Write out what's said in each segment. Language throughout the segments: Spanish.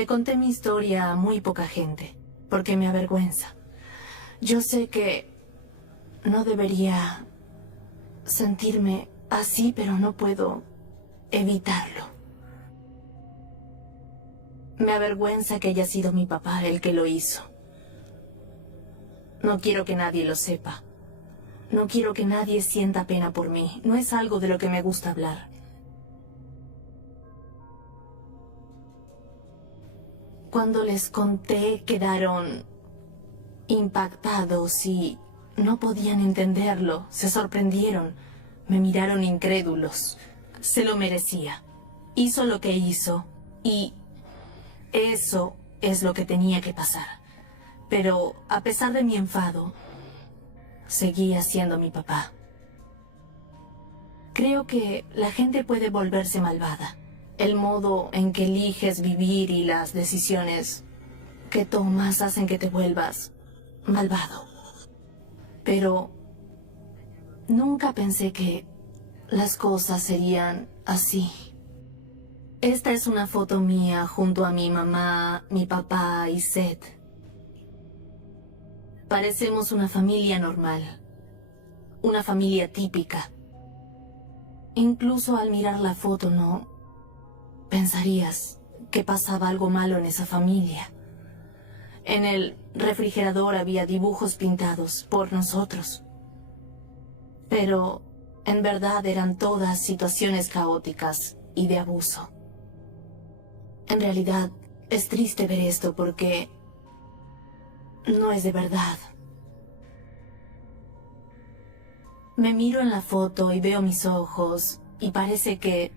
Le conté mi historia a muy poca gente, porque me avergüenza. Yo sé que no debería sentirme así, pero no puedo evitarlo. Me avergüenza que haya sido mi papá el que lo hizo. No quiero que nadie lo sepa. No quiero que nadie sienta pena por mí. No es algo de lo que me gusta hablar. Cuando les conté, quedaron impactados y no podían entenderlo. Se sorprendieron. Me miraron incrédulos. Se lo merecía. Hizo lo que hizo y eso es lo que tenía que pasar. Pero a pesar de mi enfado, seguía siendo mi papá. Creo que la gente puede volverse malvada. El modo en que eliges vivir y las decisiones que tomas hacen que te vuelvas malvado. Pero nunca pensé que las cosas serían así. Esta es una foto mía junto a mi mamá, mi papá y Seth. Parecemos una familia normal. Una familia típica. Incluso al mirar la foto no pensarías que pasaba algo malo en esa familia. En el refrigerador había dibujos pintados por nosotros. Pero en verdad eran todas situaciones caóticas y de abuso. En realidad es triste ver esto porque no es de verdad. Me miro en la foto y veo mis ojos y parece que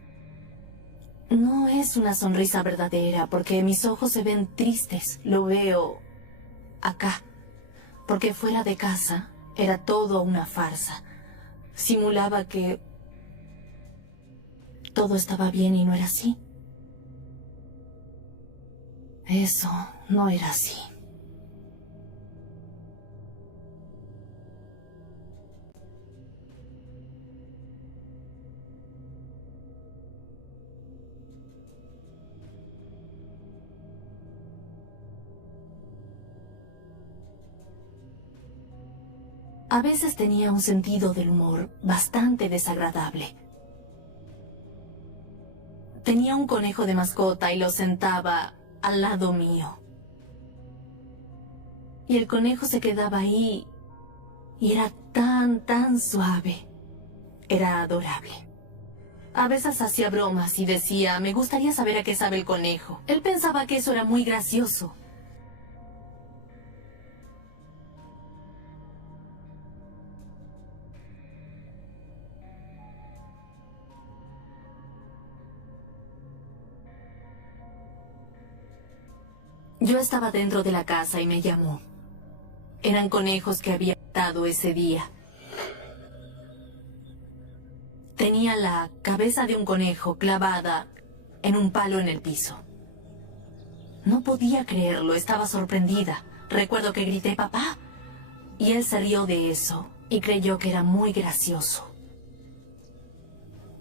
no es una sonrisa verdadera porque mis ojos se ven tristes. Lo veo acá, porque fuera de casa era todo una farsa. Simulaba que todo estaba bien y no era así. Eso no era así. A veces tenía un sentido del humor bastante desagradable. Tenía un conejo de mascota y lo sentaba al lado mío. Y el conejo se quedaba ahí y era tan suave. Era adorable. A veces hacía bromas y decía, me gustaría saber a qué sabe el conejo. Él pensaba que eso era muy gracioso. Yo estaba dentro de la casa y me llamó. Eran conejos que había matado ese día. Tenía la cabeza de un conejo clavada en un palo en el piso. No podía creerlo, estaba sorprendida. Recuerdo que grité, papá, y él se rió de eso y creyó que era muy gracioso.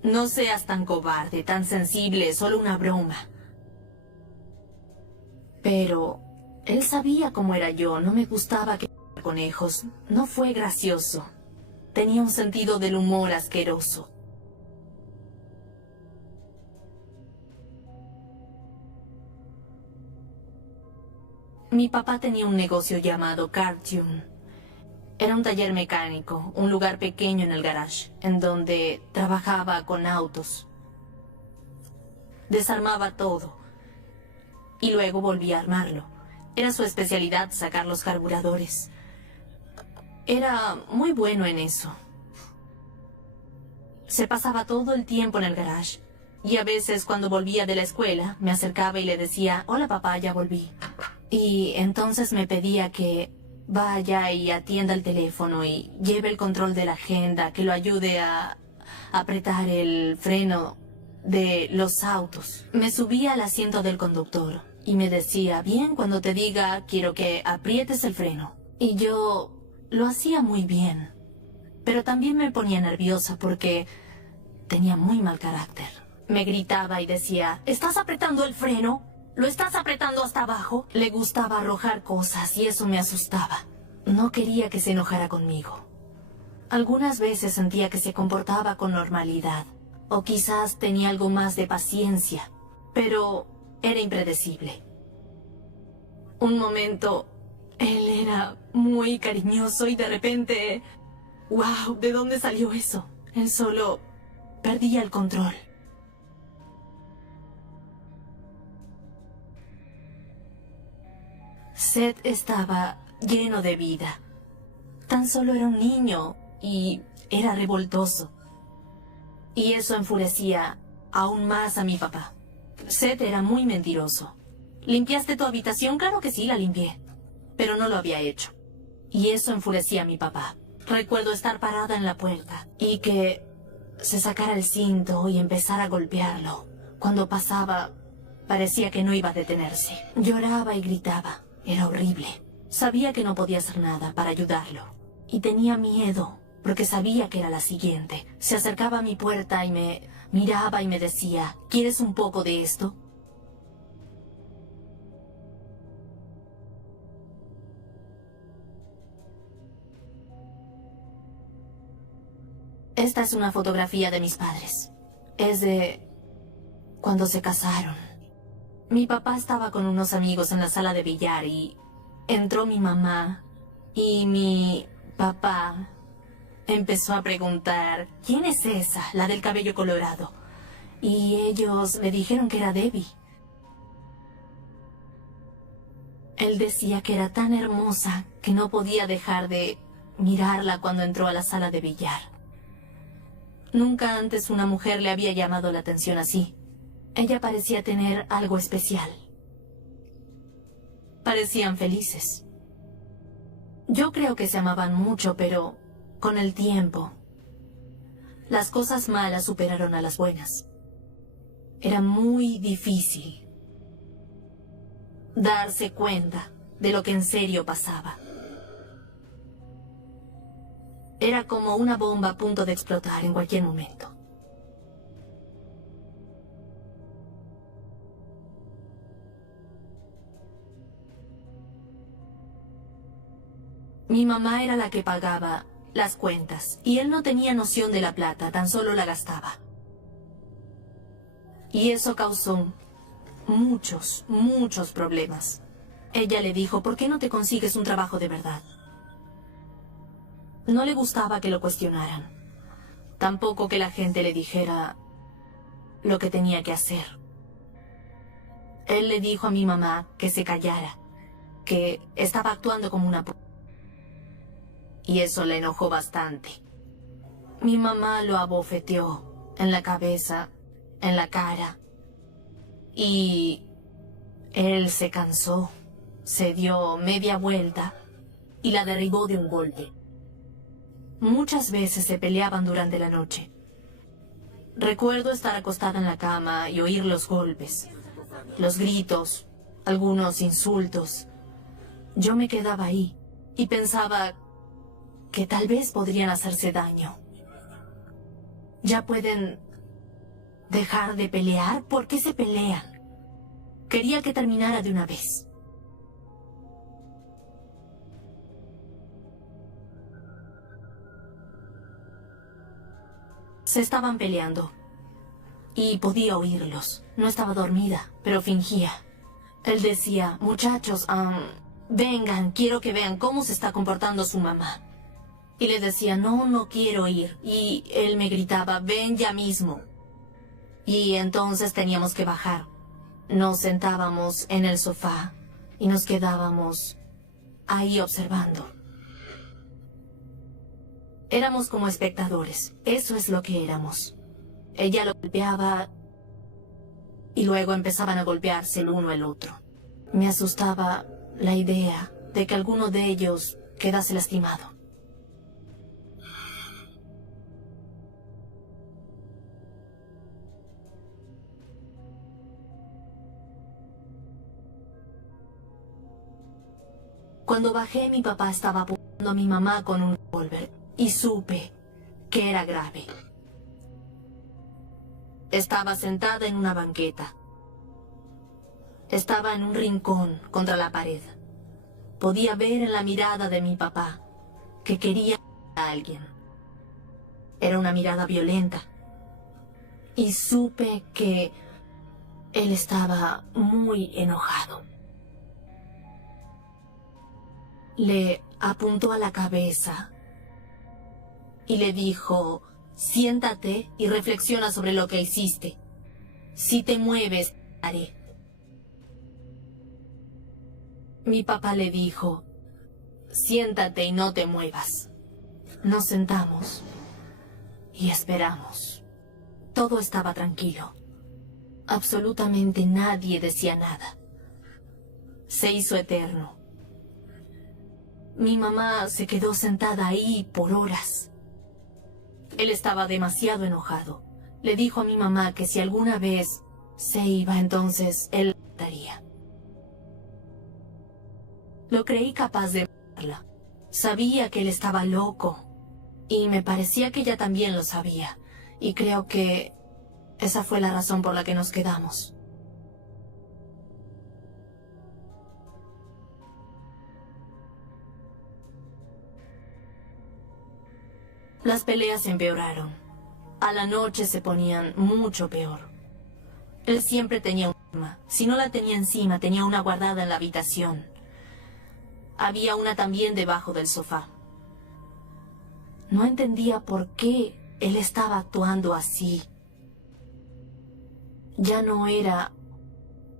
No seas tan cobarde, tan sensible, solo una broma. Pero él sabía cómo era yo, no me gustaba que conejos. No fue gracioso. Tenía un sentido del humor asqueroso. Mi papá tenía un negocio llamado Cartoon. Era un taller mecánico, un lugar pequeño en el garage, en donde trabajaba con autos. Desarmaba todo. Y luego volvía a armarlo. Era su especialidad sacar los carburadores. Era muy bueno en eso. Se pasaba todo el tiempo en el garage. Y a veces cuando volvía de la escuela, me acercaba y le decía, hola papá, ya volví. Y entonces me pedía que vaya y atienda el teléfono y lleve el control de la agenda, que lo ayude a apretar el freno de los autos. Me subía al asiento del conductor y me decía, bien, cuando te diga, quiero que aprietes el freno. Y yo lo hacía muy bien, pero también me ponía nerviosa porque tenía muy mal carácter. Me gritaba y decía, ¿estás apretando el freno? ¿Lo estás apretando hasta abajo? Le gustaba arrojar cosas y eso me asustaba. No quería que se enojara conmigo. Algunas veces sentía que se comportaba con normalidad, o quizás tenía algo más de paciencia, pero era impredecible. Un momento, él era muy cariñoso y de repente... ¡Wow! ¿De dónde salió eso? Él solo perdía el control. Seth estaba lleno de vida. Tan solo era un niño y era revoltoso. Y eso enfurecía aún más a mi papá. Seth era muy mentiroso. ¿Limpiaste tu habitación? Claro que sí, la limpié. Pero no lo había hecho. Y eso enfurecía a mi papá. Recuerdo estar parada en la puerta y que se sacara el cinto y empezara a golpearlo. Cuando pasaba, parecía que no iba a detenerse. Lloraba y gritaba. Era horrible. Sabía que no podía hacer nada para ayudarlo. Y tenía miedo, porque sabía que era la siguiente. Se acercaba a mi puerta y me miraba y me decía, ¿quieres un poco de esto? Esta es una fotografía de mis padres. Es de cuando se casaron. Mi papá estaba con unos amigos en la sala de billar y entró mi mamá y mi papá empezó a preguntar, ¿quién es esa, la del cabello colorado? Y ellos le dijeron que era Debbie. Él decía que era tan hermosa que no podía dejar de mirarla cuando entró a la sala de billar. Nunca antes una mujer le había llamado la atención así. Ella parecía tener algo especial. Parecían felices. Yo creo que se amaban mucho, pero con el tiempo, las cosas malas superaron a las buenas. Era muy difícil darse cuenta de lo que en serio pasaba. Era como una bomba a punto de explotar en cualquier momento. Mi mamá era la que pagaba las cuentas, y él no tenía noción de la plata, tan solo la gastaba. Y eso causó muchos problemas. Ella le dijo, ¿por qué no te consigues un trabajo de verdad? No le gustaba que lo cuestionaran. Tampoco que la gente le dijera lo que tenía que hacer. Él le dijo a mi mamá que se callara, que estaba actuando como una... Y eso le enojó bastante. Mi mamá lo abofeteó en la cabeza, en la cara. Y él se cansó, se dio media vuelta y la derribó de un golpe. Muchas veces se peleaban durante la noche. Recuerdo estar acostada en la cama y oír los golpes, los gritos, algunos insultos. Yo me quedaba ahí y pensaba que tal vez podrían hacerse daño. ¿Ya pueden dejar de pelear? ¿Por qué se pelean? Quería que terminara de una vez. Se estaban peleando y podía oírlos. No estaba dormida, pero fingía. Él decía, muchachos, vengan, quiero que vean cómo se está comportando su mamá. Y le decía, no, no quiero ir. Y él me gritaba, ven ya mismo. Y entonces teníamos que bajar. Nos sentábamos en el sofá y nos quedábamos ahí observando. Éramos como espectadores. Eso es lo que éramos. Ella lo golpeaba y luego empezaban a golpearse el uno el otro. Me asustaba la idea de que alguno de ellos quedase lastimado. Cuando bajé, mi papá estaba apuntando a mi mamá con un revólver y supe que era grave. Estaba sentada en una banqueta. Estaba en un rincón contra la pared. Podía ver en la mirada de mi papá que quería a alguien. Era una mirada violenta. Y supe que él estaba muy enojado. Le apuntó a la cabeza y le dijo: siéntate y reflexiona sobre lo que hiciste. Si te mueves, haré. Mi papá le dijo: siéntate y no te muevas. Nos sentamos y esperamos. Todo estaba tranquilo. Absolutamente nadie decía nada. Se hizo eterno. Mi mamá se quedó sentada ahí por horas. Él estaba demasiado enojado. Le dijo a mi mamá que si alguna vez se iba, entonces él la mataría. Lo creí capaz de matarla. Sabía que él estaba loco. Y me parecía que ella también lo sabía. Y creo que esa fue la razón por la que nos quedamos. Las peleas empeoraron. A la noche se ponían mucho peor. Él siempre tenía un arma. Si no la tenía encima, tenía una guardada en la habitación. Había una también debajo del sofá. No entendía por qué él estaba actuando así. Ya no era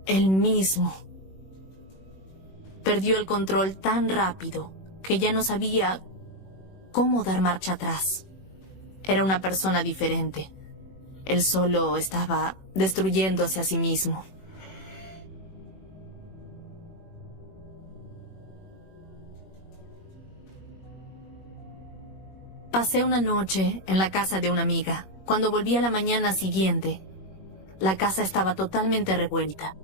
el mismo. Perdió el control tan rápido que ya no sabía cómo dar marcha atrás. Era una persona diferente. Él solo estaba destruyéndose a sí mismo. Pasé una noche en la casa de una amiga. Cuando volví a la mañana siguiente, la casa estaba totalmente revuelta.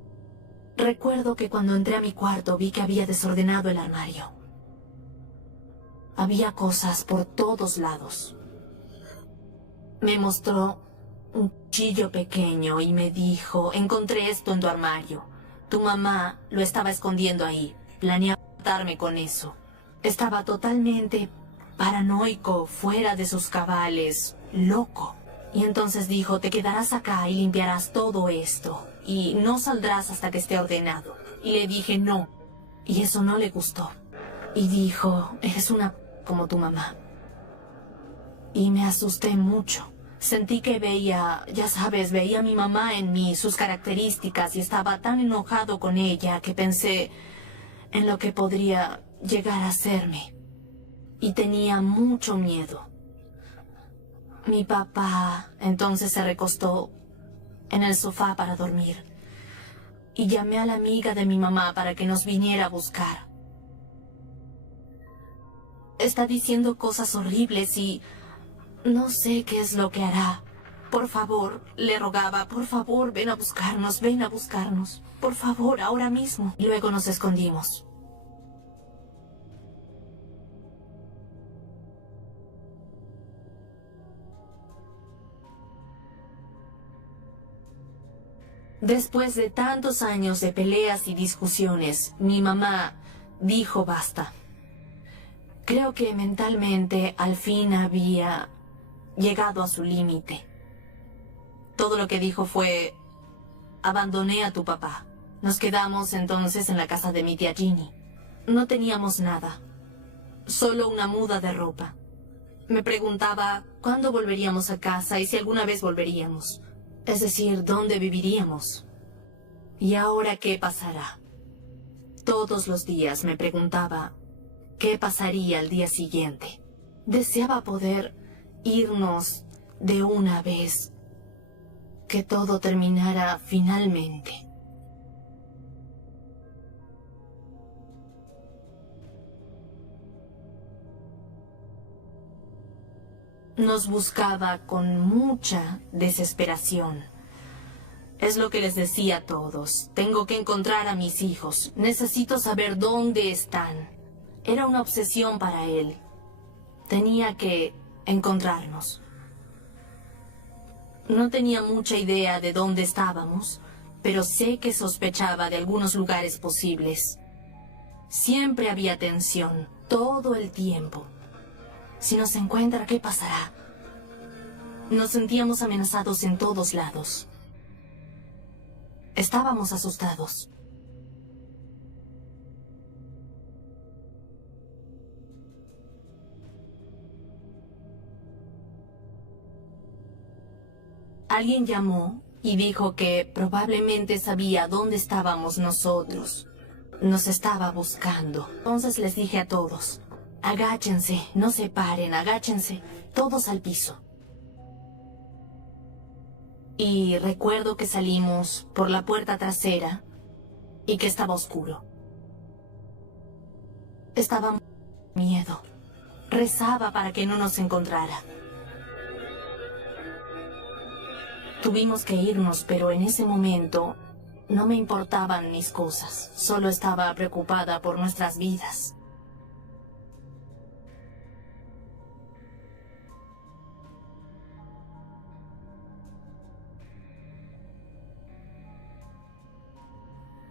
Recuerdo que cuando entré a mi cuarto vi que había desordenado el armario. Había cosas por todos lados. Me mostró un cuchillo pequeño y me dijo: encontré esto en tu armario. Tu mamá lo estaba escondiendo ahí. Planeaba matarme con eso. Estaba totalmente paranoico, fuera de sus cabales, loco. Y entonces dijo: te quedarás acá y limpiarás todo esto. Y no saldrás hasta que esté ordenado. Y le dije no. Y eso no le gustó. Y dijo: eres una como tu mamá. Y me asusté mucho. Sentí que veía, ya sabes, veía a mi mamá en mí, sus características, y estaba tan enojado con ella que pensé en lo que podría llegar a hacerme. Y tenía mucho miedo. Mi papá entonces se recostó en el sofá para dormir. Y llamé a la amiga de mi mamá para que nos viniera a buscar. Está diciendo cosas horribles y no sé qué es lo que hará. Por favor, le rogaba, por favor, ven a buscarnos, ven a buscarnos. Por favor, ahora mismo. Y luego nos escondimos. Después de tantos años de peleas y discusiones, mi mamá dijo basta. Creo que mentalmente al fin había llegado a su límite. Todo lo que dijo fue: abandoné a tu papá. Nos quedamos entonces en la casa de mi tía Ginny. No teníamos nada, solo una muda de ropa. Me preguntaba cuándo volveríamos a casa y si alguna vez volveríamos. Es decir, ¿dónde viviríamos? ¿Y ahora qué pasará? Todos los días me preguntaba qué pasaría al día siguiente. Deseaba poder irnos de una vez, que todo terminara finalmente. Nos buscaba con mucha desesperación. Es lo que les decía a todos. Tengo que encontrar a mis hijos. Necesito saber dónde están. Era una obsesión para él. Tenía que encontrarnos. No tenía mucha idea de dónde estábamos, pero sé que sospechaba de algunos lugares posibles. Siempre había tensión, todo el tiempo. Si nos encuentra, ¿qué pasará? Nos sentíamos amenazados en todos lados. Estábamos asustados. Alguien llamó y dijo que probablemente sabía dónde estábamos nosotros. Nos estaba buscando. Entonces les dije a todos, agáchense, no se paren, agáchense, todos al piso. Y recuerdo que salimos por la puerta trasera y que estaba oscuro. Estaba con miedo. Rezaba para que no nos encontrara. Tuvimos que irnos, pero en ese momento no me importaban mis cosas. Solo estaba preocupada por nuestras vidas.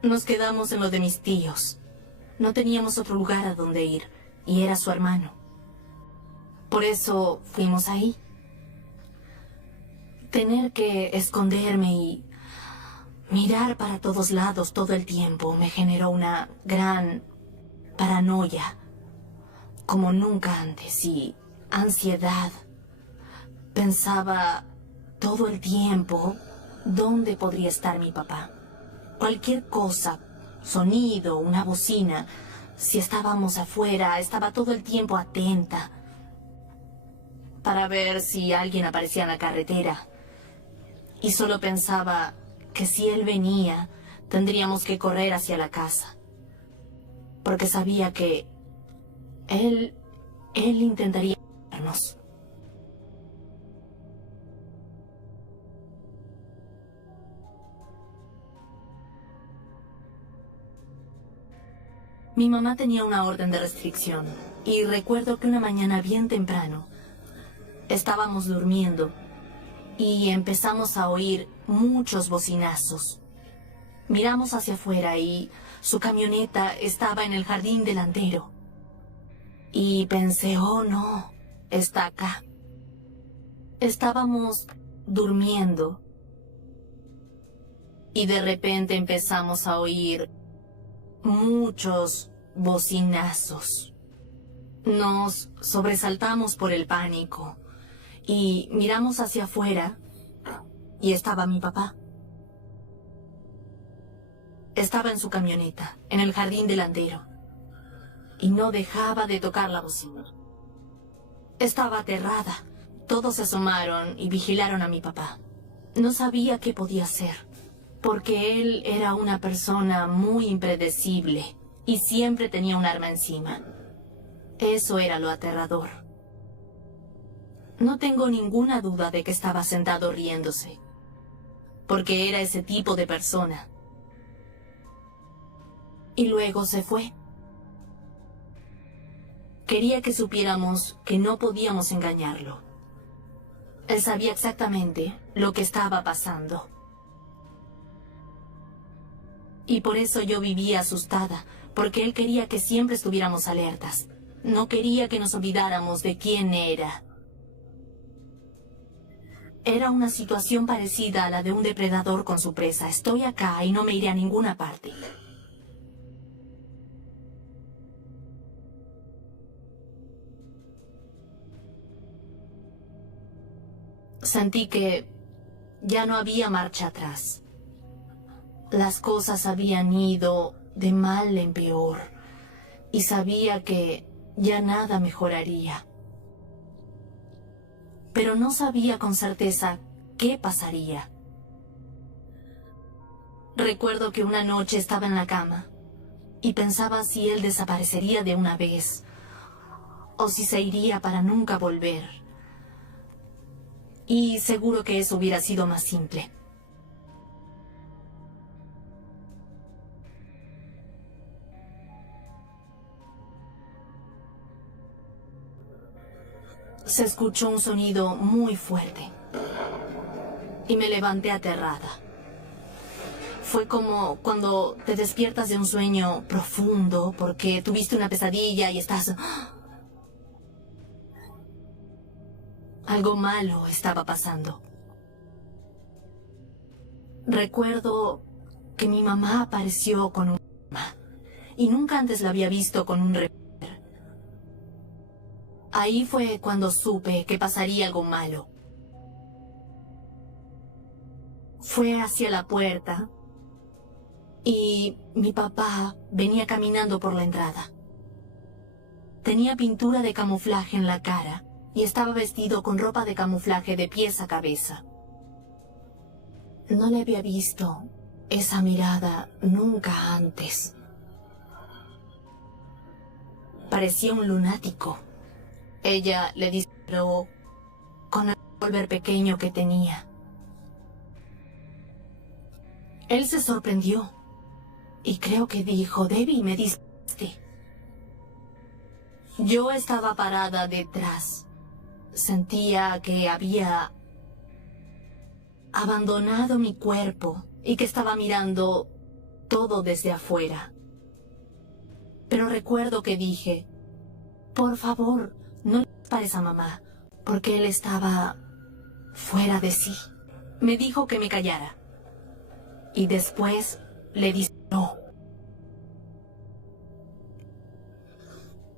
Nos quedamos en lo de mis tíos. No teníamos otro lugar a donde ir, y era su hermano. Por eso fuimos ahí. Tener que esconderme y mirar para todos lados todo el tiempo me generó una gran paranoia, como nunca antes, y ansiedad. Pensaba todo el tiempo dónde podría estar mi papá. Cualquier cosa, sonido, una bocina, si estábamos afuera, estaba todo el tiempo atenta para ver si alguien aparecía en la carretera. Y solo pensaba que si él venía, tendríamos que correr hacia la casa. Porque sabía que él intentaría matarnos. Mi mamá tenía una orden de restricción. Y recuerdo que una mañana bien temprano, estábamos durmiendo y empezamos a oír muchos bocinazos. Miramos hacia afuera y su camioneta estaba en el jardín delantero. Y pensé, oh no, está acá. Estábamos durmiendo y de repente empezamos a oír muchos bocinazos. Nos sobresaltamos por el pánico y miramos hacia afuera y estaba mi papá. Estaba en su camioneta, en el jardín delantero, y no dejaba de tocar la bocina. Estaba aterrada. Todos se asomaron y vigilaron a mi papá. No sabía qué podía hacer, porque él era una persona muy impredecible y siempre tenía un arma encima. Eso era lo aterrador. No tengo ninguna duda de que estaba sentado riéndose, porque era ese tipo de persona. Y luego se fue. Quería que supiéramos que no podíamos engañarlo. Él sabía exactamente lo que estaba pasando. Y por eso yo vivía asustada, porque él quería que siempre estuviéramos alertas. No quería que nos olvidáramos de quién era. Era una situación parecida a la de un depredador con su presa. Estoy acá y no me iré a ninguna parte. Sentí que ya no había marcha atrás. Las cosas habían ido de mal en peor y sabía que ya nada mejoraría. Pero no sabía con certeza qué pasaría. Recuerdo que una noche estaba en la cama y pensaba si él desaparecería de una vez o si se iría para nunca volver. Y seguro que eso hubiera sido más simple. Se escuchó un sonido muy fuerte y me levanté aterrada. Fue como cuando te despiertas de un sueño profundo porque tuviste una pesadilla y estás... Algo malo estaba pasando. Recuerdo que mi mamá apareció con un arma y nunca antes la había visto con un revólver. Ahí fue cuando supe que pasaría algo malo. Fue hacia la puerta y mi papá venía caminando por la entrada. Tenía pintura de camuflaje en la cara y estaba vestido con ropa de camuflaje de pies a cabeza. No le había visto esa mirada nunca antes. Parecía un lunático. Ella le disparó con el revólver pequeño que tenía. Él se sorprendió y creo que dijo, Debbie, me disparaste. Yo estaba parada detrás. Sentía que había abandonado mi cuerpo y que estaba mirando todo desde afuera. Pero recuerdo que dije, por favor, no le dispares a mamá, porque él estaba fuera de sí. Me dijo que me callara. Y después le disparó.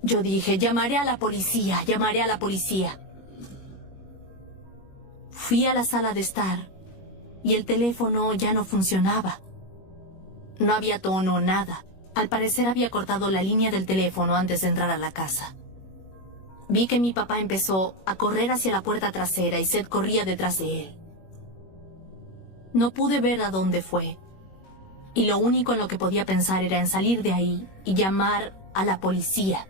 Yo dije, llamaré a la policía, llamaré a la policía. Fui a la sala de estar y el teléfono ya no funcionaba. No había tono, nada. Al parecer había cortado la línea del teléfono antes de entrar a la casa. Vi que mi papá empezó a correr hacia la puerta trasera y Seth corría detrás de él. No pude ver a dónde fue, y lo único en lo que podía pensar era en salir de ahí y llamar a la policía.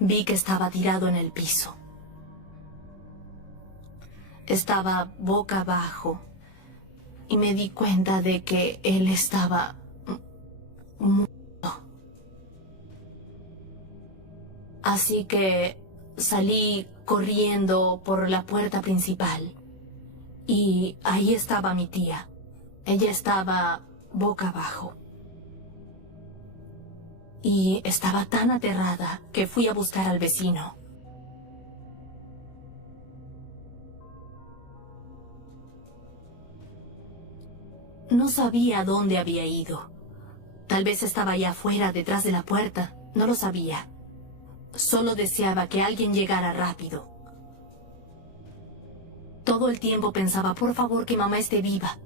Vi que estaba tirado en el piso. Estaba boca abajo y me di cuenta de que él estaba muerto. Así que salí corriendo por la puerta principal y ahí estaba mi tía. Ella estaba boca abajo. Y estaba tan aterrada que fui a buscar al vecino. No sabía a dónde había ido. Tal vez estaba allá afuera, detrás de la puerta. No lo sabía. Solo deseaba que alguien llegara rápido. Todo el tiempo pensaba, por favor, que mamá esté viva.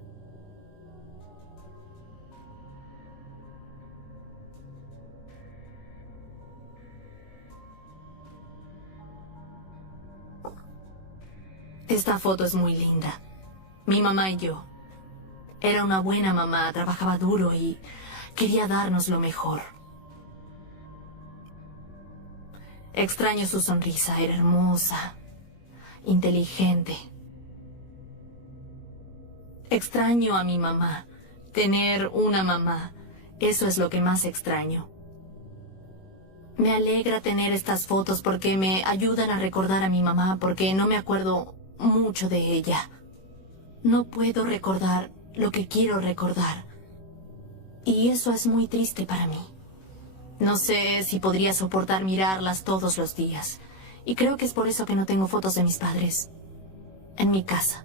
Esta foto es muy linda. Mi mamá y yo. Era una buena mamá, trabajaba duro y quería darnos lo mejor. Extraño su sonrisa, era hermosa, inteligente. Extraño a mi mamá. Tener una mamá, eso es lo que más extraño. Me alegra tener estas fotos porque me ayudan a recordar a mi mamá, porque no me acuerdo mucho de ella. No puedo recordar lo que quiero recordar. Y eso es muy triste para mí. No sé si podría soportar mirarlas todos los días. Y creo que es por eso que no tengo fotos de mis padres en mi casa.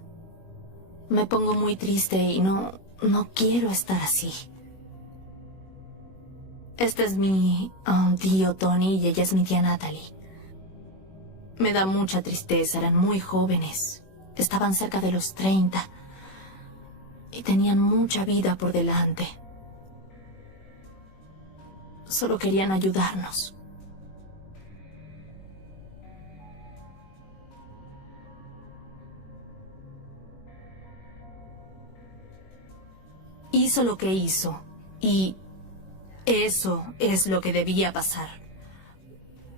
Me pongo muy triste y no quiero estar así. Este es mi tío Tony y ella es mi tía Natalie. Me da mucha tristeza, eran muy jóvenes. Estaban cerca de los 30 y tenían mucha vida por delante. Solo querían ayudarnos. Hizo lo que hizo y eso es lo que debía pasar.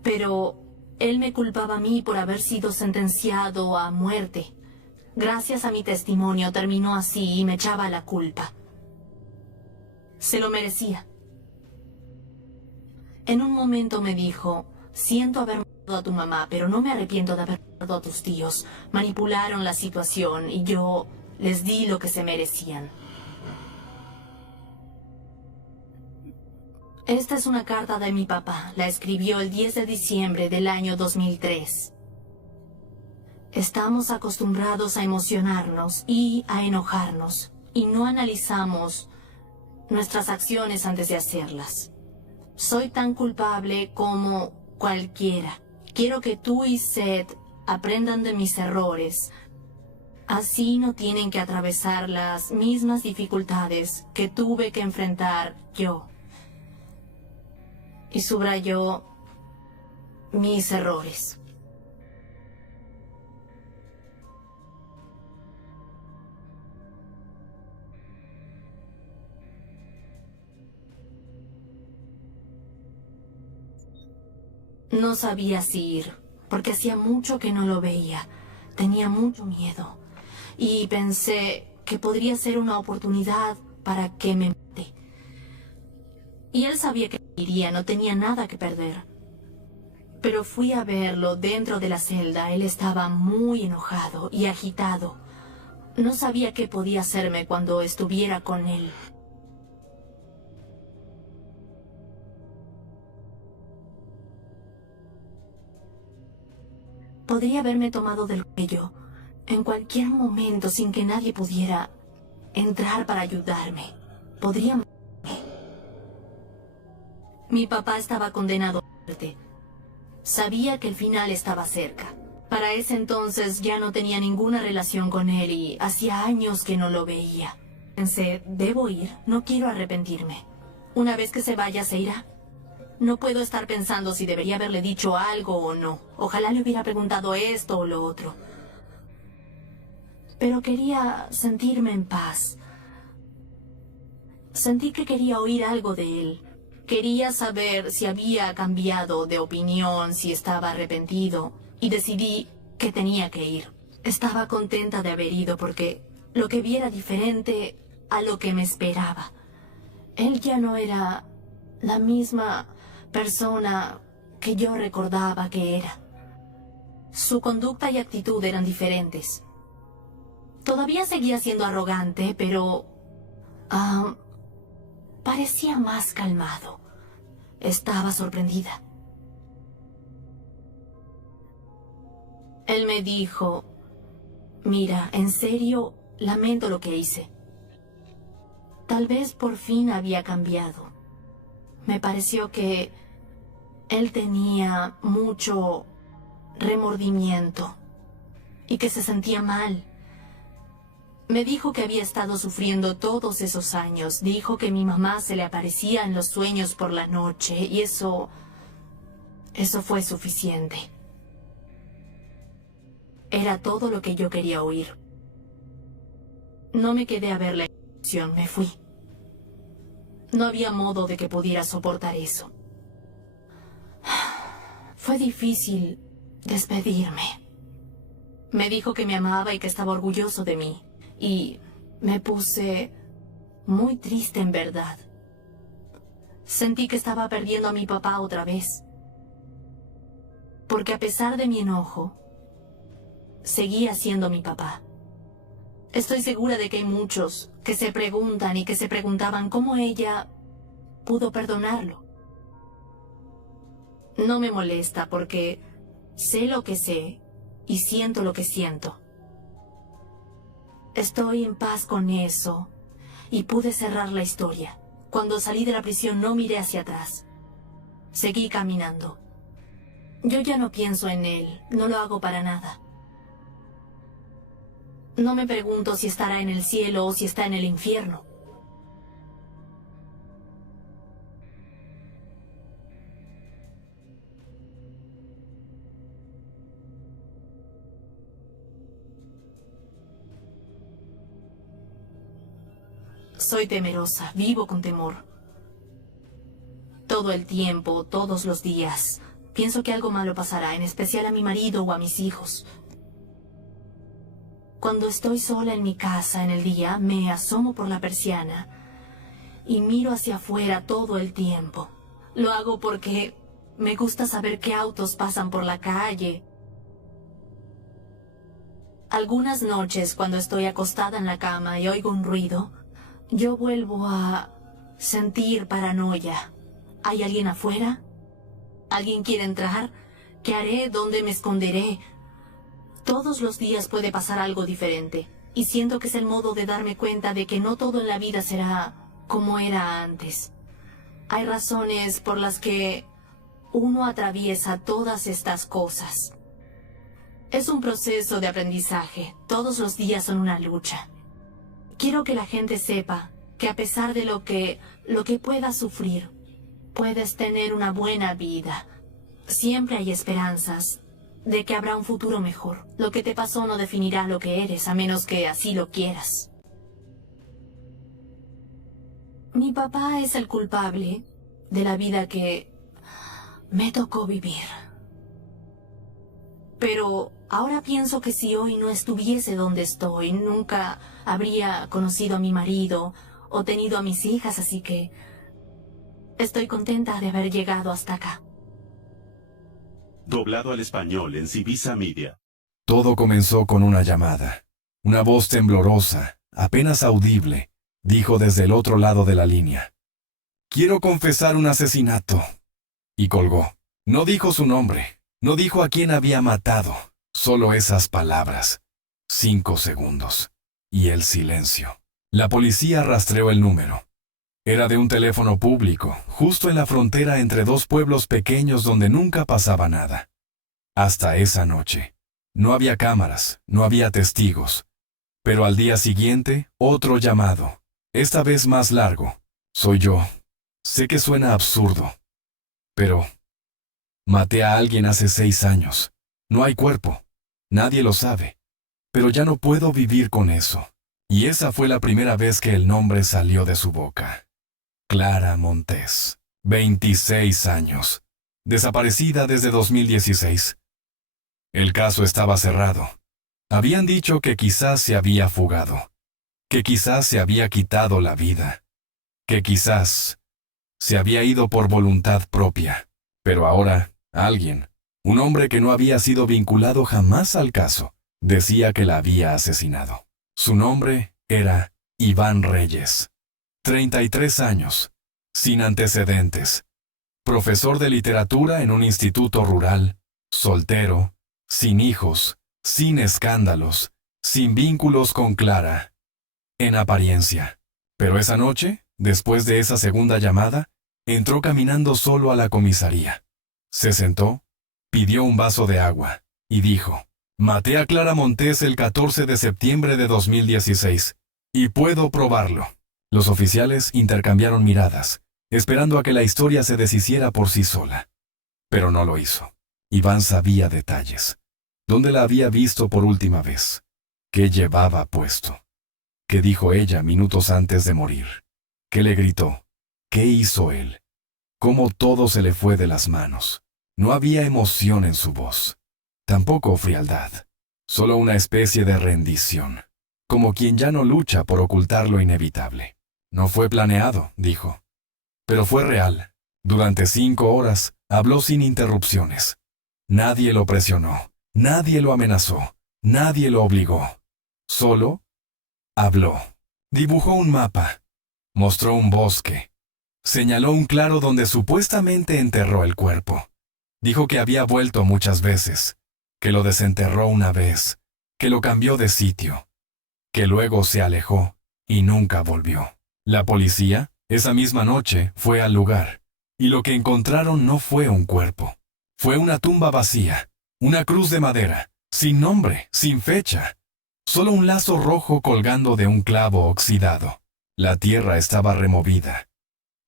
Pero él me culpaba a mí por haber sido sentenciado a muerte. Gracias a mi testimonio terminó así y me echaba la culpa. Se lo merecía. En un momento me dijo, siento haber matado a tu mamá, pero no me arrepiento de haber matado a tus tíos. Manipularon la situación y yo les di lo que se merecían. Esta es una carta de mi papá. La escribió el 10 de diciembre del año 2003. Estamos acostumbrados a emocionarnos y a enojarnos, y no analizamos nuestras acciones antes de hacerlas. Soy tan culpable como cualquiera. Quiero que tú y Seth aprendan de mis errores. Así no tienen que atravesar las mismas dificultades que tuve que enfrentar yo. Y subrayó mis errores. No sabía si ir, porque hacía mucho que no lo veía. Tenía mucho miedo. Y pensé que podría ser una oportunidad para que me mate. Y él sabía que iría, no tenía nada que perder. Pero fui a verlo dentro de la celda. Él estaba muy enojado y agitado. No sabía qué podía hacerme cuando estuviera con él. Podría haberme tomado del cuello en cualquier momento sin que nadie pudiera entrar para ayudarme. Podría morirme. Mi papá estaba condenado a muerte. Sabía que el final estaba cerca. Para ese entonces ya no tenía ninguna relación con él y hacía años que no lo veía. Pensé, debo ir, no quiero arrepentirme. Una vez que se vaya, se irá. No puedo estar pensando si debería haberle dicho algo o no. Ojalá le hubiera preguntado esto o lo otro. Pero quería sentirme en paz. Sentí que quería oír algo de él. Quería saber si había cambiado de opinión, si estaba arrepentido. Y decidí que tenía que ir. Estaba contenta de haber ido porque lo que vi era diferente a lo que me esperaba. Él ya no era la misma persona que yo recordaba que era. Su conducta y actitud eran diferentes. Todavía seguía siendo arrogante, pero parecía más calmado. Estaba sorprendida. Él me dijo, mira, en serio, lamento lo que hice. Tal vez por fin había cambiado. Me pareció que él tenía mucho remordimiento y que se sentía mal. Me dijo que había estado sufriendo todos esos años. Dijo que mi mamá se le aparecía en los sueños por la noche y eso fue suficiente. Era todo lo que yo quería oír. No me quedé a ver la ejecución, me fui. No había modo de que pudiera soportar eso. Fue difícil despedirme. Me dijo que me amaba y que estaba orgulloso de mí. Y me puse muy triste en verdad. Sentí que estaba perdiendo a mi papá otra vez. Porque a pesar de mi enojo, seguía siendo mi papá. Estoy segura de que hay muchos que se preguntan y que se preguntaban cómo ella pudo perdonarlo. No me molesta porque sé lo que sé y siento lo que siento. Estoy en paz con eso y pude cerrar la historia. Cuando salí de la prisión no miré hacia atrás. Seguí caminando. Yo ya no pienso en él, no lo hago para nada. No me pregunto si estará en el cielo o si está en el infierno. Soy temerosa, vivo con temor. Todo el tiempo, todos los días, pienso que algo malo pasará, en especial a mi marido o a mis hijos. Cuando estoy sola en mi casa en el día, me asomo por la persiana y miro hacia afuera todo el tiempo. Lo hago porque me gusta saber qué autos pasan por la calle. Algunas noches, cuando estoy acostada en la cama y oigo un ruido, yo vuelvo a sentir paranoia. ¿Hay alguien afuera? ¿Alguien quiere entrar? ¿Qué haré? ¿Dónde me esconderé? Todos los días puede pasar algo diferente, y siento que es el modo de darme cuenta de que no todo en la vida será como era antes. Hay razones por las que uno atraviesa todas estas cosas. Es un proceso de aprendizaje. Todos los días son una lucha. Quiero que la gente sepa que a pesar de lo que puedas sufrir, puedes tener una buena vida. Siempre hay esperanzas de que habrá un futuro mejor. Lo que te pasó no definirá lo que eres, a menos que así lo quieras. Mi papá es el culpable de la vida que me tocó vivir. Pero ahora pienso que si hoy no estuviese donde estoy, nunca habría conocido a mi marido o tenido a mis hijas, así que estoy contenta de haber llegado hasta acá. Doblado al español en Civisa Media. Todo comenzó con una llamada. Una voz temblorosa, apenas audible, dijo desde el otro lado de la línea: «Quiero confesar un asesinato». Y colgó. No dijo su nombre, no dijo a quién había matado, solo esas palabras. 5 segundos. Y el silencio. La policía rastreó el número. Era de un teléfono público, justo en la frontera entre dos pueblos pequeños donde nunca pasaba nada. Hasta esa noche. No había cámaras, no había testigos. Pero al día siguiente, otro llamado. Esta vez más largo. Soy yo. Sé que suena absurdo. Pero maté a alguien hace 6 años. No hay cuerpo. Nadie lo sabe. Pero ya no puedo vivir con eso. Y esa fue la primera vez que el nombre salió de su boca. Clara Montes, 26 años. Desaparecida desde 2016. El caso estaba cerrado. Habían dicho que quizás se había fugado. Que quizás se había quitado la vida. Que quizás se había ido por voluntad propia. Pero ahora, alguien, un hombre que no había sido vinculado jamás al caso, decía que la había asesinado. Su nombre era Iván Reyes. 33 años, sin antecedentes. Profesor de literatura en un instituto rural, soltero, sin hijos, sin escándalos, sin vínculos con Clara. En apariencia. Pero esa noche, después de esa segunda llamada, entró caminando solo a la comisaría. Se sentó, pidió un vaso de agua, y dijo: «Maté a Clara Montes el 14 de septiembre de 2016, y puedo probarlo». Los oficiales intercambiaron miradas, esperando a que la historia se deshiciera por sí sola. Pero no lo hizo. Iván sabía detalles. ¿Dónde la había visto por última vez? ¿Qué llevaba puesto? ¿Qué dijo ella minutos antes de morir? ¿Qué le gritó? ¿Qué hizo él? ¿Cómo todo se le fue de las manos? No había emoción en su voz. Tampoco frialdad. Solo una especie de rendición. Como quien ya no lucha por ocultar lo inevitable. No fue planeado, dijo. Pero fue real. Durante 5 horas, habló sin interrupciones. Nadie lo presionó. Nadie lo amenazó. Nadie lo obligó. Solo habló. Dibujó un mapa. Mostró un bosque. Señaló un claro donde supuestamente enterró el cuerpo. Dijo que había vuelto muchas veces. Que lo desenterró una vez. Que lo cambió de sitio. Que luego se alejó y nunca volvió. La policía, esa misma noche, fue al lugar, y lo que encontraron no fue un cuerpo. Fue una tumba vacía, una cruz de madera, sin nombre, sin fecha. Solo un lazo rojo colgando de un clavo oxidado. La tierra estaba removida.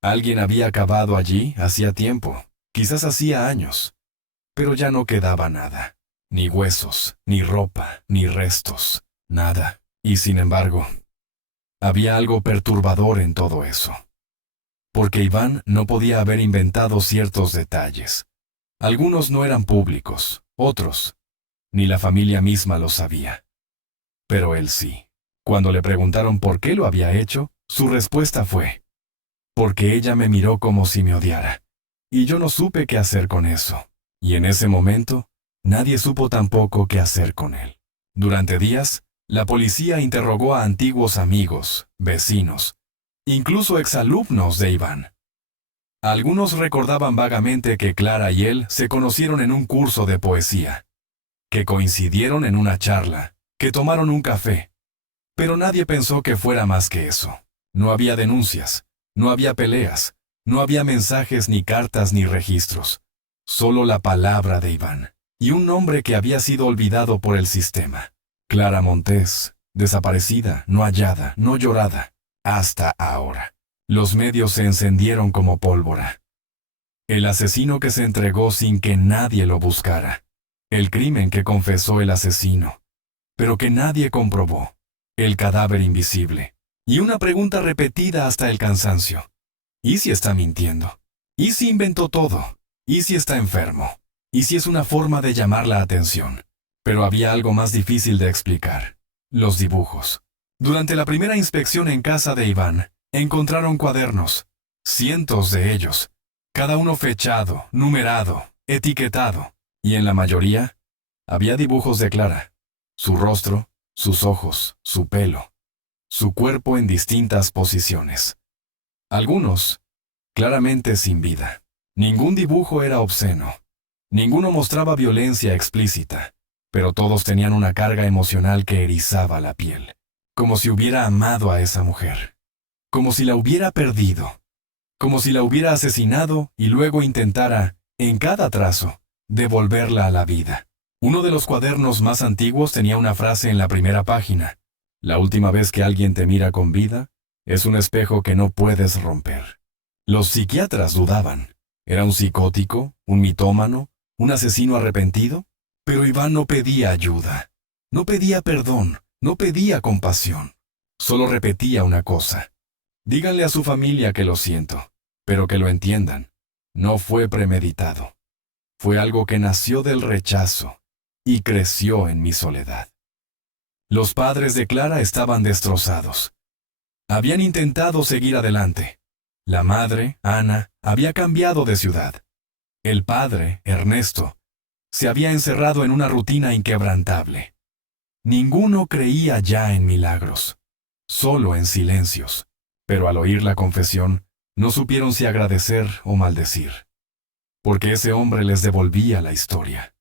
Alguien había cavado allí hacía tiempo, quizás hacía años. Pero ya no quedaba nada. Ni huesos, ni ropa, ni restos, nada. Y sin embargo, había algo perturbador en todo eso. Porque Iván no podía haber inventado ciertos detalles. Algunos no eran públicos, otros, ni la familia misma lo sabía. Pero él sí. Cuando le preguntaron por qué lo había hecho, su respuesta fue: «Porque ella me miró como si me odiara. y yo no supe qué hacer con eso. Y en ese momento, nadie supo tampoco qué hacer con él. Durante días, la policía interrogó a antiguos amigos, vecinos, incluso exalumnos de Iván. Algunos recordaban vagamente que Clara y él se conocieron en un curso de poesía, que coincidieron en una charla, que tomaron un café. Pero nadie pensó que fuera más que eso. No había denuncias, no había peleas, no había mensajes ni cartas ni registros. Solo la palabra de Iván, y un nombre que había sido olvidado por el sistema. Clara Montes, desaparecida, no hallada, no llorada, hasta ahora. Los medios se encendieron como pólvora. El asesino que se entregó sin que nadie lo buscara. El crimen que confesó el asesino, pero que nadie comprobó. El cadáver invisible. Y una pregunta repetida hasta el cansancio. ¿Y si está mintiendo? ¿Y si inventó todo? ¿Y si está enfermo? ¿Y si es una forma de llamar la atención? Pero había algo más difícil de explicar. Los dibujos. Durante la primera inspección en casa de Iván, encontraron cuadernos. Cientos de ellos. Cada uno fechado, numerado, etiquetado. Y en la mayoría, había dibujos de Clara. Su rostro, sus ojos, su pelo. Su cuerpo en distintas posiciones. Algunos, claramente sin vida. Ningún dibujo era obsceno. Ninguno mostraba violencia explícita, pero todos tenían una carga emocional que erizaba la piel. Como si hubiera amado a esa mujer. Como si la hubiera perdido. Como si la hubiera asesinado y luego intentara, en cada trazo, devolverla a la vida. Uno de los cuadernos más antiguos tenía una frase en la primera página. La última vez que alguien te mira con vida, es un espejo que no puedes romper. Los psiquiatras dudaban. ¿Era un psicótico, un mitómano, un asesino arrepentido? Pero Iván no pedía ayuda. No pedía perdón, no pedía compasión. Solo repetía una cosa. Díganle a su familia que lo siento, pero que lo entiendan. No fue premeditado. Fue algo que nació del rechazo y creció en mi soledad. Los padres de Clara estaban destrozados. Habían intentado seguir adelante. La madre, Ana, había cambiado de ciudad. El padre, Ernesto, se había encerrado en una rutina inquebrantable. Ninguno creía ya en milagros, solo en silencios. Pero al oír la confesión, no supieron si agradecer o maldecir. Porque ese hombre les devolvía la historia.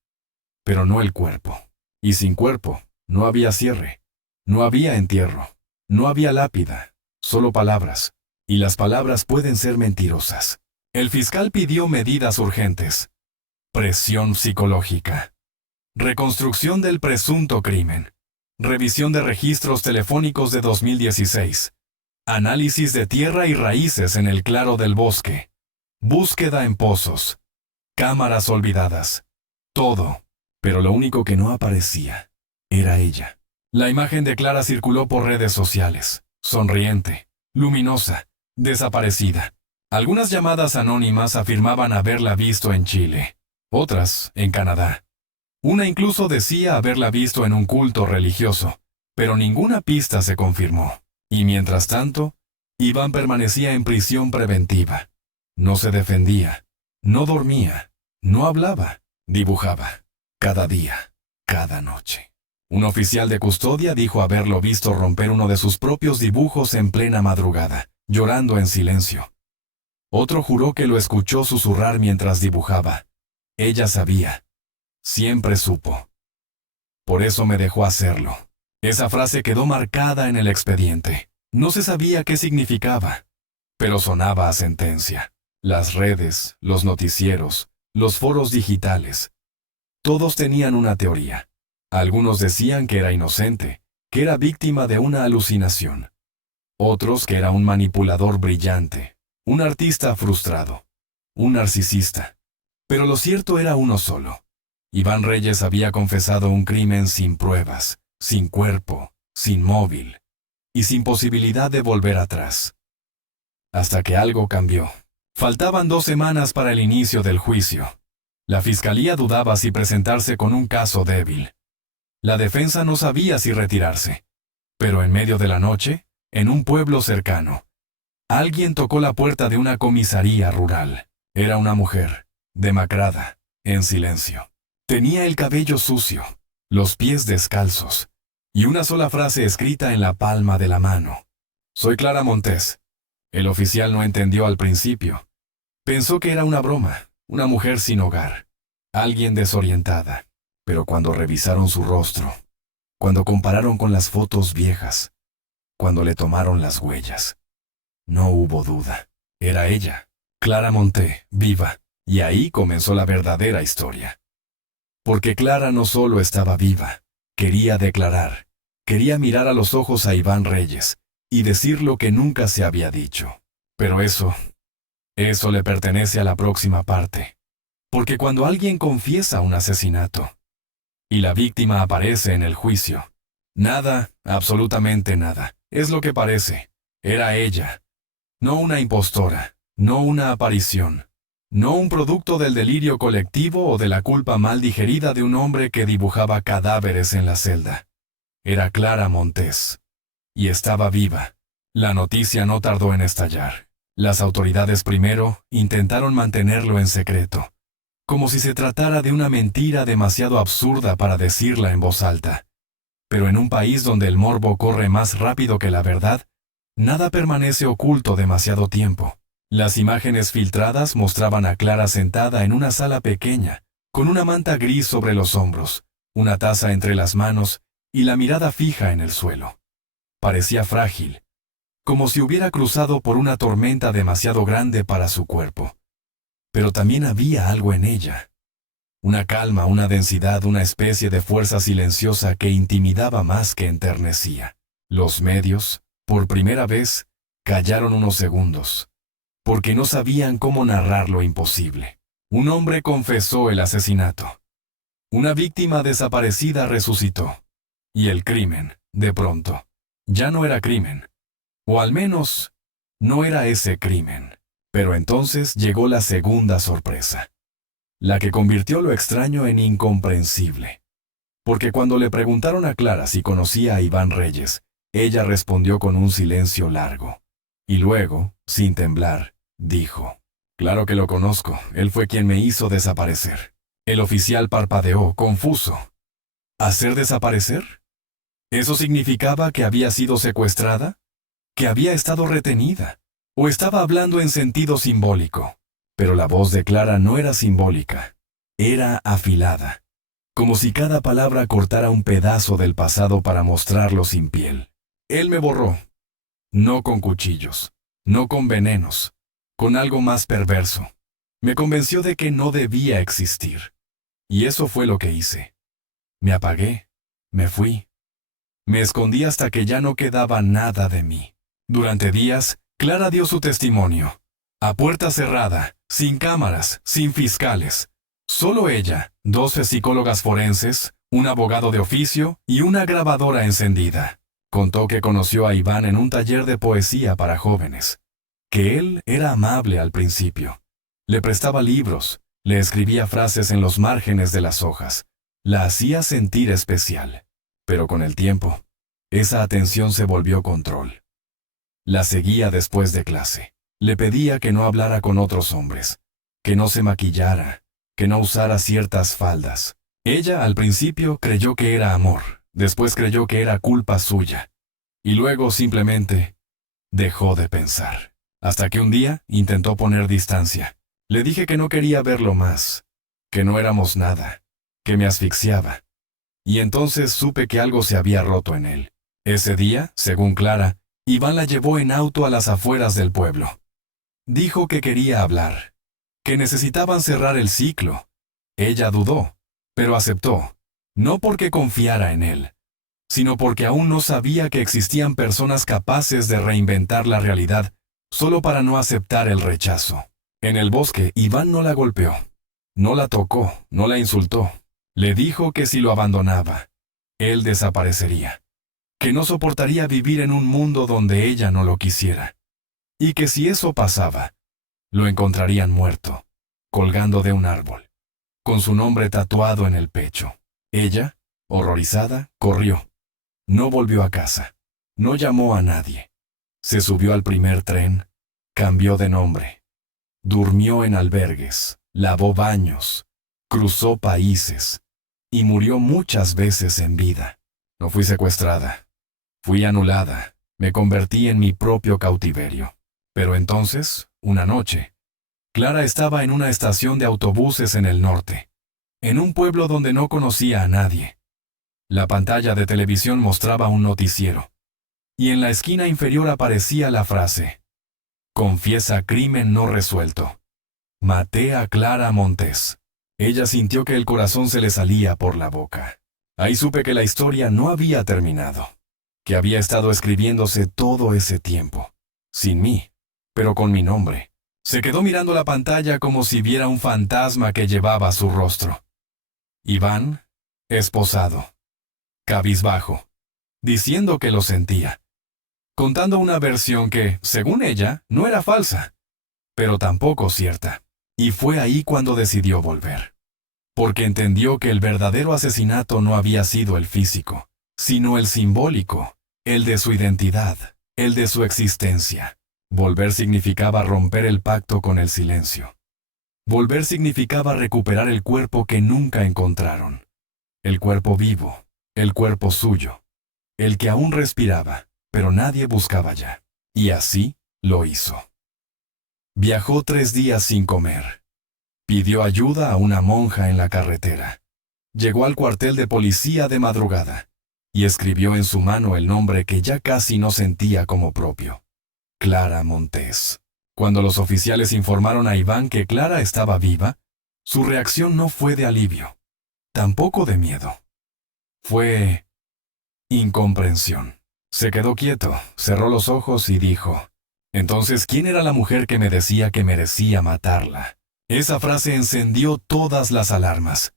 Pero no el cuerpo. Y sin cuerpo, no había cierre. No había entierro. No había lápida. Solo palabras. Y las palabras pueden ser mentirosas. El fiscal pidió medidas urgentes. Presión psicológica. Reconstrucción del presunto crimen. Revisión de registros telefónicos de 2016. Análisis de tierra y raíces en el claro del bosque. Búsqueda en pozos. Cámaras olvidadas. Todo. Pero lo único que no aparecía era ella. La imagen de Clara circuló por redes sociales. Sonriente, luminosa, desaparecida. Algunas llamadas anónimas afirmaban haberla visto en Chile. Otras, en Canadá. Una incluso decía haberla visto en un culto religioso. Pero ninguna pista se confirmó. Y mientras tanto, Iván permanecía en prisión preventiva. No se defendía, no dormía, no hablaba, dibujaba. Cada día, cada noche. Un oficial de custodia dijo haberlo visto romper uno de sus propios dibujos en plena madrugada, llorando en silencio. Otro juró que lo escuchó susurrar mientras dibujaba. Ella sabía. Siempre supo. Por eso me dejó hacerlo. Esa frase quedó marcada en el expediente. No se sabía qué significaba, pero sonaba a sentencia. Las redes, los noticieros, los foros digitales. Todos tenían una teoría. Algunos decían que era inocente, que era víctima de una alucinación. Otros que era un manipulador brillante, un artista frustrado, un narcisista. Pero lo cierto era uno solo. Iván Reyes había confesado un crimen sin pruebas, sin cuerpo, sin móvil, y sin posibilidad de volver atrás. Hasta que algo cambió. Faltaban 2 semanas para el inicio del juicio. La fiscalía dudaba si presentarse con un caso débil. La defensa no sabía si retirarse. Pero en medio de la noche, en un pueblo cercano, alguien tocó la puerta de una comisaría rural. Era una mujer, demacrada, en silencio. Tenía el cabello sucio, los pies descalzos, y una sola frase escrita en la palma de la mano. Soy Clara Montes. El oficial no entendió al principio. Pensó que era una broma, una mujer sin hogar, alguien desorientada. Pero cuando revisaron su rostro, cuando compararon con las fotos viejas, cuando le tomaron las huellas, no hubo duda. Era ella, Clara Monte, viva, y ahí comenzó la verdadera historia. Porque Clara no solo estaba viva, quería declarar, quería mirar a los ojos a Iván Reyes y decir lo que nunca se había dicho. Pero eso le pertenece a la próxima parte. Porque cuando alguien confiesa un asesinato y la víctima aparece en el juicio, nada, absolutamente nada, es lo que parece. Era ella, no una impostora, no una aparición, no un producto del delirio colectivo o de la culpa mal digerida de un hombre que dibujaba cadáveres en la celda. Era Clara Montes. Y estaba viva. La noticia no tardó en estallar. Las autoridades primero intentaron mantenerlo en secreto, como si se tratara de una mentira demasiado absurda para decirla en voz alta. Pero en un país donde el morbo corre más rápido que la verdad, nada permanece oculto demasiado tiempo. Las imágenes filtradas mostraban a Clara sentada en una sala pequeña, con una manta gris sobre los hombros, una taza entre las manos y la mirada fija en el suelo. Parecía frágil, como si hubiera cruzado por una tormenta demasiado grande para su cuerpo. Pero también había algo en ella. Una calma, una densidad, una especie de fuerza silenciosa que intimidaba más que enternecía. Los medios, por primera vez, callaron unos segundos, porque no sabían cómo narrar lo imposible. Un hombre confesó el asesinato. Una víctima desaparecida resucitó. Y el crimen, de pronto, ya no era crimen. O al menos, no era ese crimen. Pero entonces llegó la segunda sorpresa, la que convirtió lo extraño en incomprensible. Porque cuando le preguntaron a Clara si conocía a Iván Reyes, ella respondió con un silencio largo. Y luego, sin temblar, dijo: «Claro que lo conozco, él fue quien me hizo desaparecer». El oficial parpadeó, confuso. ¿Hacer desaparecer? ¿Eso significaba que había sido secuestrada? ¿Que había estado retenida? ¿O estaba hablando en sentido simbólico? Pero la voz de Clara no era simbólica. Era afilada, como si cada palabra cortara un pedazo del pasado para mostrarlo sin piel. Él me borró. No con cuchillos, no con venenos, con algo más perverso. Me convenció de que no debía existir. Y eso fue lo que hice. Me apagué, me fui. Me escondí hasta que ya no quedaba nada de mí. Durante días, Clara dio su testimonio. A puerta cerrada, sin cámaras, sin fiscales. Solo ella, 12 psicólogas forenses, un abogado de oficio y una grabadora encendida. Contó que conoció a Iván en un taller de poesía para jóvenes. Que él era amable al principio. Le prestaba libros, le escribía frases en los márgenes de las hojas. La hacía sentir especial. Pero con el tiempo, esa atención se volvió control. La seguía después de clase. Le pedía que no hablara con otros hombres, que no se maquillara, que no usara ciertas faldas. Ella al principio creyó que era amor, después creyó que era culpa suya, y luego simplemente dejó de pensar. Hasta que un día intentó poner distancia. Le dije que no quería verlo más, que no éramos nada, que me asfixiaba. Y entonces supe que algo se había roto en él. Ese día, según Clara, Iván la llevó en auto a las afueras del pueblo. Dijo que quería hablar, que necesitaban cerrar el ciclo. Ella dudó, pero aceptó, no porque confiara en él, sino porque aún no sabía que existían personas capaces de reinventar la realidad solo para no aceptar el rechazo. En el bosque, Iván no la golpeó, no la tocó, no la insultó. Le dijo que si lo abandonaba, él desaparecería, que no soportaría vivir en un mundo donde ella no lo quisiera, y que si eso pasaba, lo encontrarían muerto, colgando de un árbol, con su nombre tatuado en el pecho. Ella, horrorizada, corrió. No volvió a casa, no llamó a nadie. Se subió al primer tren, cambió de nombre. Durmió en albergues, lavó baños, cruzó países y murió muchas veces en vida. No fui secuestrada, fui anulada, me convertí en mi propio cautiverio. Pero entonces, una noche, Clara estaba en una estación de autobuses en el norte, en un pueblo donde no conocía a nadie. La pantalla de televisión mostraba un noticiero, y en la esquina inferior aparecía la frase: "Confiesa crimen no resuelto. Maté a Clara Montes". Ella sintió que el corazón se le salía por la boca. Ahí supe que la historia no había terminado, que había estado escribiéndose todo ese tiempo, sin mí, pero con mi nombre. Se quedó mirando la pantalla como si viera un fantasma que llevaba su rostro. Iván, esposado, cabizbajo, diciendo que lo sentía, contando una versión que, según ella, no era falsa, pero tampoco cierta. Y fue ahí cuando decidió volver. Porque entendió que el verdadero asesinato no había sido el físico, sino el simbólico, el de su identidad, el de su existencia. Volver significaba romper el pacto con el silencio. Volver significaba recuperar el cuerpo que nunca encontraron. El cuerpo vivo, el cuerpo suyo, el que aún respiraba, pero nadie buscaba ya. Y así lo hizo. Viajó 3 días sin comer. Pidió ayuda a una monja en la carretera. Llegó al cuartel de policía de madrugada y escribió en su mano el nombre que ya casi no sentía como propio: Clara Montes. Cuando los oficiales informaron a Iván que Clara estaba viva, su reacción no fue de alivio, tampoco de miedo. Fue incomprensión. Se quedó quieto, cerró los ojos y dijo: "Entonces, ¿quién era la mujer que me decía que merecía matarla?". Esa frase encendió todas las alarmas.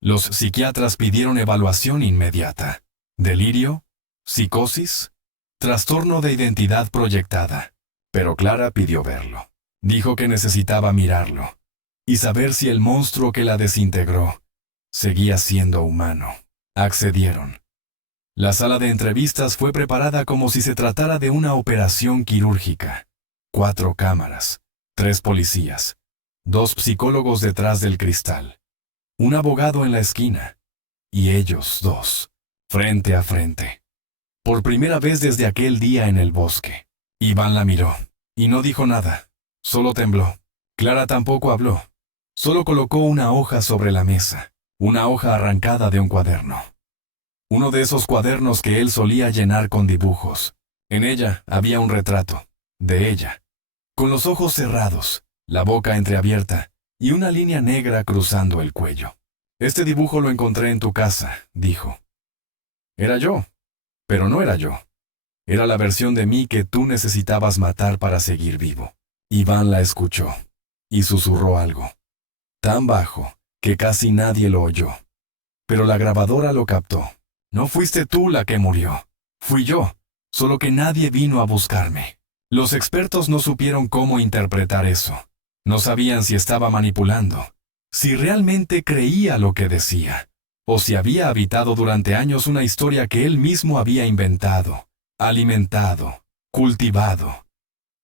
Los psiquiatras pidieron evaluación inmediata. ¿Delirio? ¿Psicosis? ¿Trastorno de identidad proyectada? Pero Clara pidió verlo. Dijo que necesitaba mirarlo y saber si el monstruo que la desintegró seguía siendo humano. Accedieron. La sala de entrevistas fue preparada como si se tratara de una operación quirúrgica. 4 cámaras, 3 policías, 2 psicólogos detrás del cristal, un abogado en la esquina, y ellos 2, frente a frente. Por primera vez desde aquel día en el bosque. Iván la miró, y no dijo nada, solo tembló. Clara tampoco habló, solo colocó una hoja sobre la mesa, una hoja arrancada de un cuaderno. Uno de esos cuadernos que él solía llenar con dibujos. En ella había un retrato, de ella, con los ojos cerrados, la boca entreabierta, y una línea negra cruzando el cuello. "Este dibujo lo encontré en tu casa", dijo. Era yo, pero no era yo. Era la versión de mí que tú necesitabas matar para seguir vivo. Iván la escuchó, y susurró algo, tan bajo que casi nadie lo oyó. Pero la grabadora lo captó. "No fuiste tú la que murió, fui yo, solo que nadie vino a buscarme". Los expertos no supieron cómo interpretar eso. No sabían si estaba manipulando, si realmente creía lo que decía, o si había habitado durante años una historia que él mismo había inventado, alimentado, cultivado,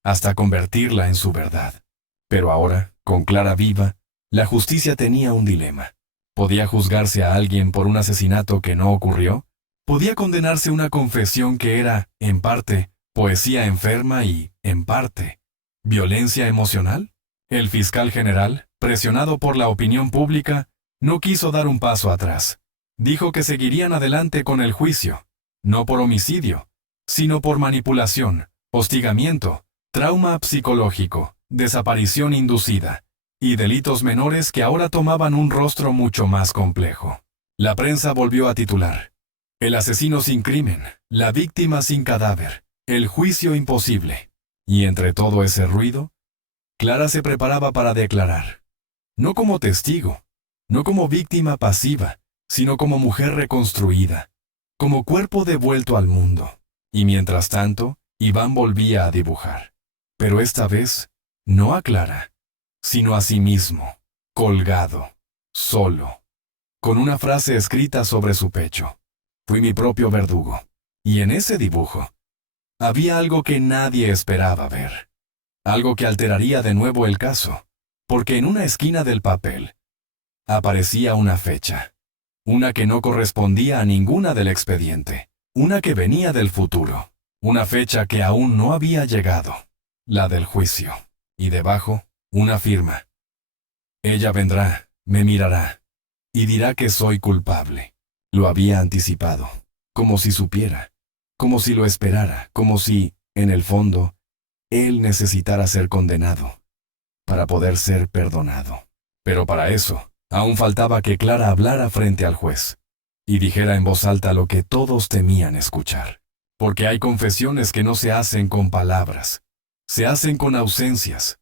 hasta convertirla en su verdad. Pero ahora, con Clara viva, la justicia tenía un dilema. ¿Podía juzgarse a alguien por un asesinato que no ocurrió? ¿Podía condenarse una confesión que era, en parte, poesía enferma y, en parte, violencia emocional? El fiscal general, presionado por la opinión pública, no quiso dar un paso atrás. Dijo que seguirían adelante con el juicio, no por homicidio, sino por manipulación, hostigamiento, trauma psicológico, desaparición inducida, y delitos menores que ahora tomaban un rostro mucho más complejo. La prensa volvió a titular: "El asesino sin crimen, la víctima sin cadáver, el juicio imposible". Y entre todo ese ruido, Clara se preparaba para declarar. No como testigo, no como víctima pasiva, sino como mujer reconstruida, como cuerpo devuelto al mundo. Y mientras tanto, Iván volvía a dibujar. Pero esta vez, no a Clara, sino a sí mismo, colgado, solo, con una frase escrita sobre su pecho: "Fui mi propio verdugo". Y en ese dibujo, había algo que nadie esperaba ver. algo que alteraría de nuevo el caso, porque en una esquina del papel aparecía una fecha, una que no correspondía a ninguna del expediente, una que venía del futuro, una fecha que aún no había llegado, la del juicio, y debajo, una firma. Ella vendrá, me mirará, y dirá que soy culpable. Lo había anticipado, como si supiera, como si lo esperara, como si, en el fondo, él necesitara ser condenado para poder ser perdonado. Pero para eso, aún faltaba que Clara hablara frente al juez y dijera en voz alta lo que todos temían escuchar. Porque hay confesiones que no se hacen con palabras, se hacen con ausencias,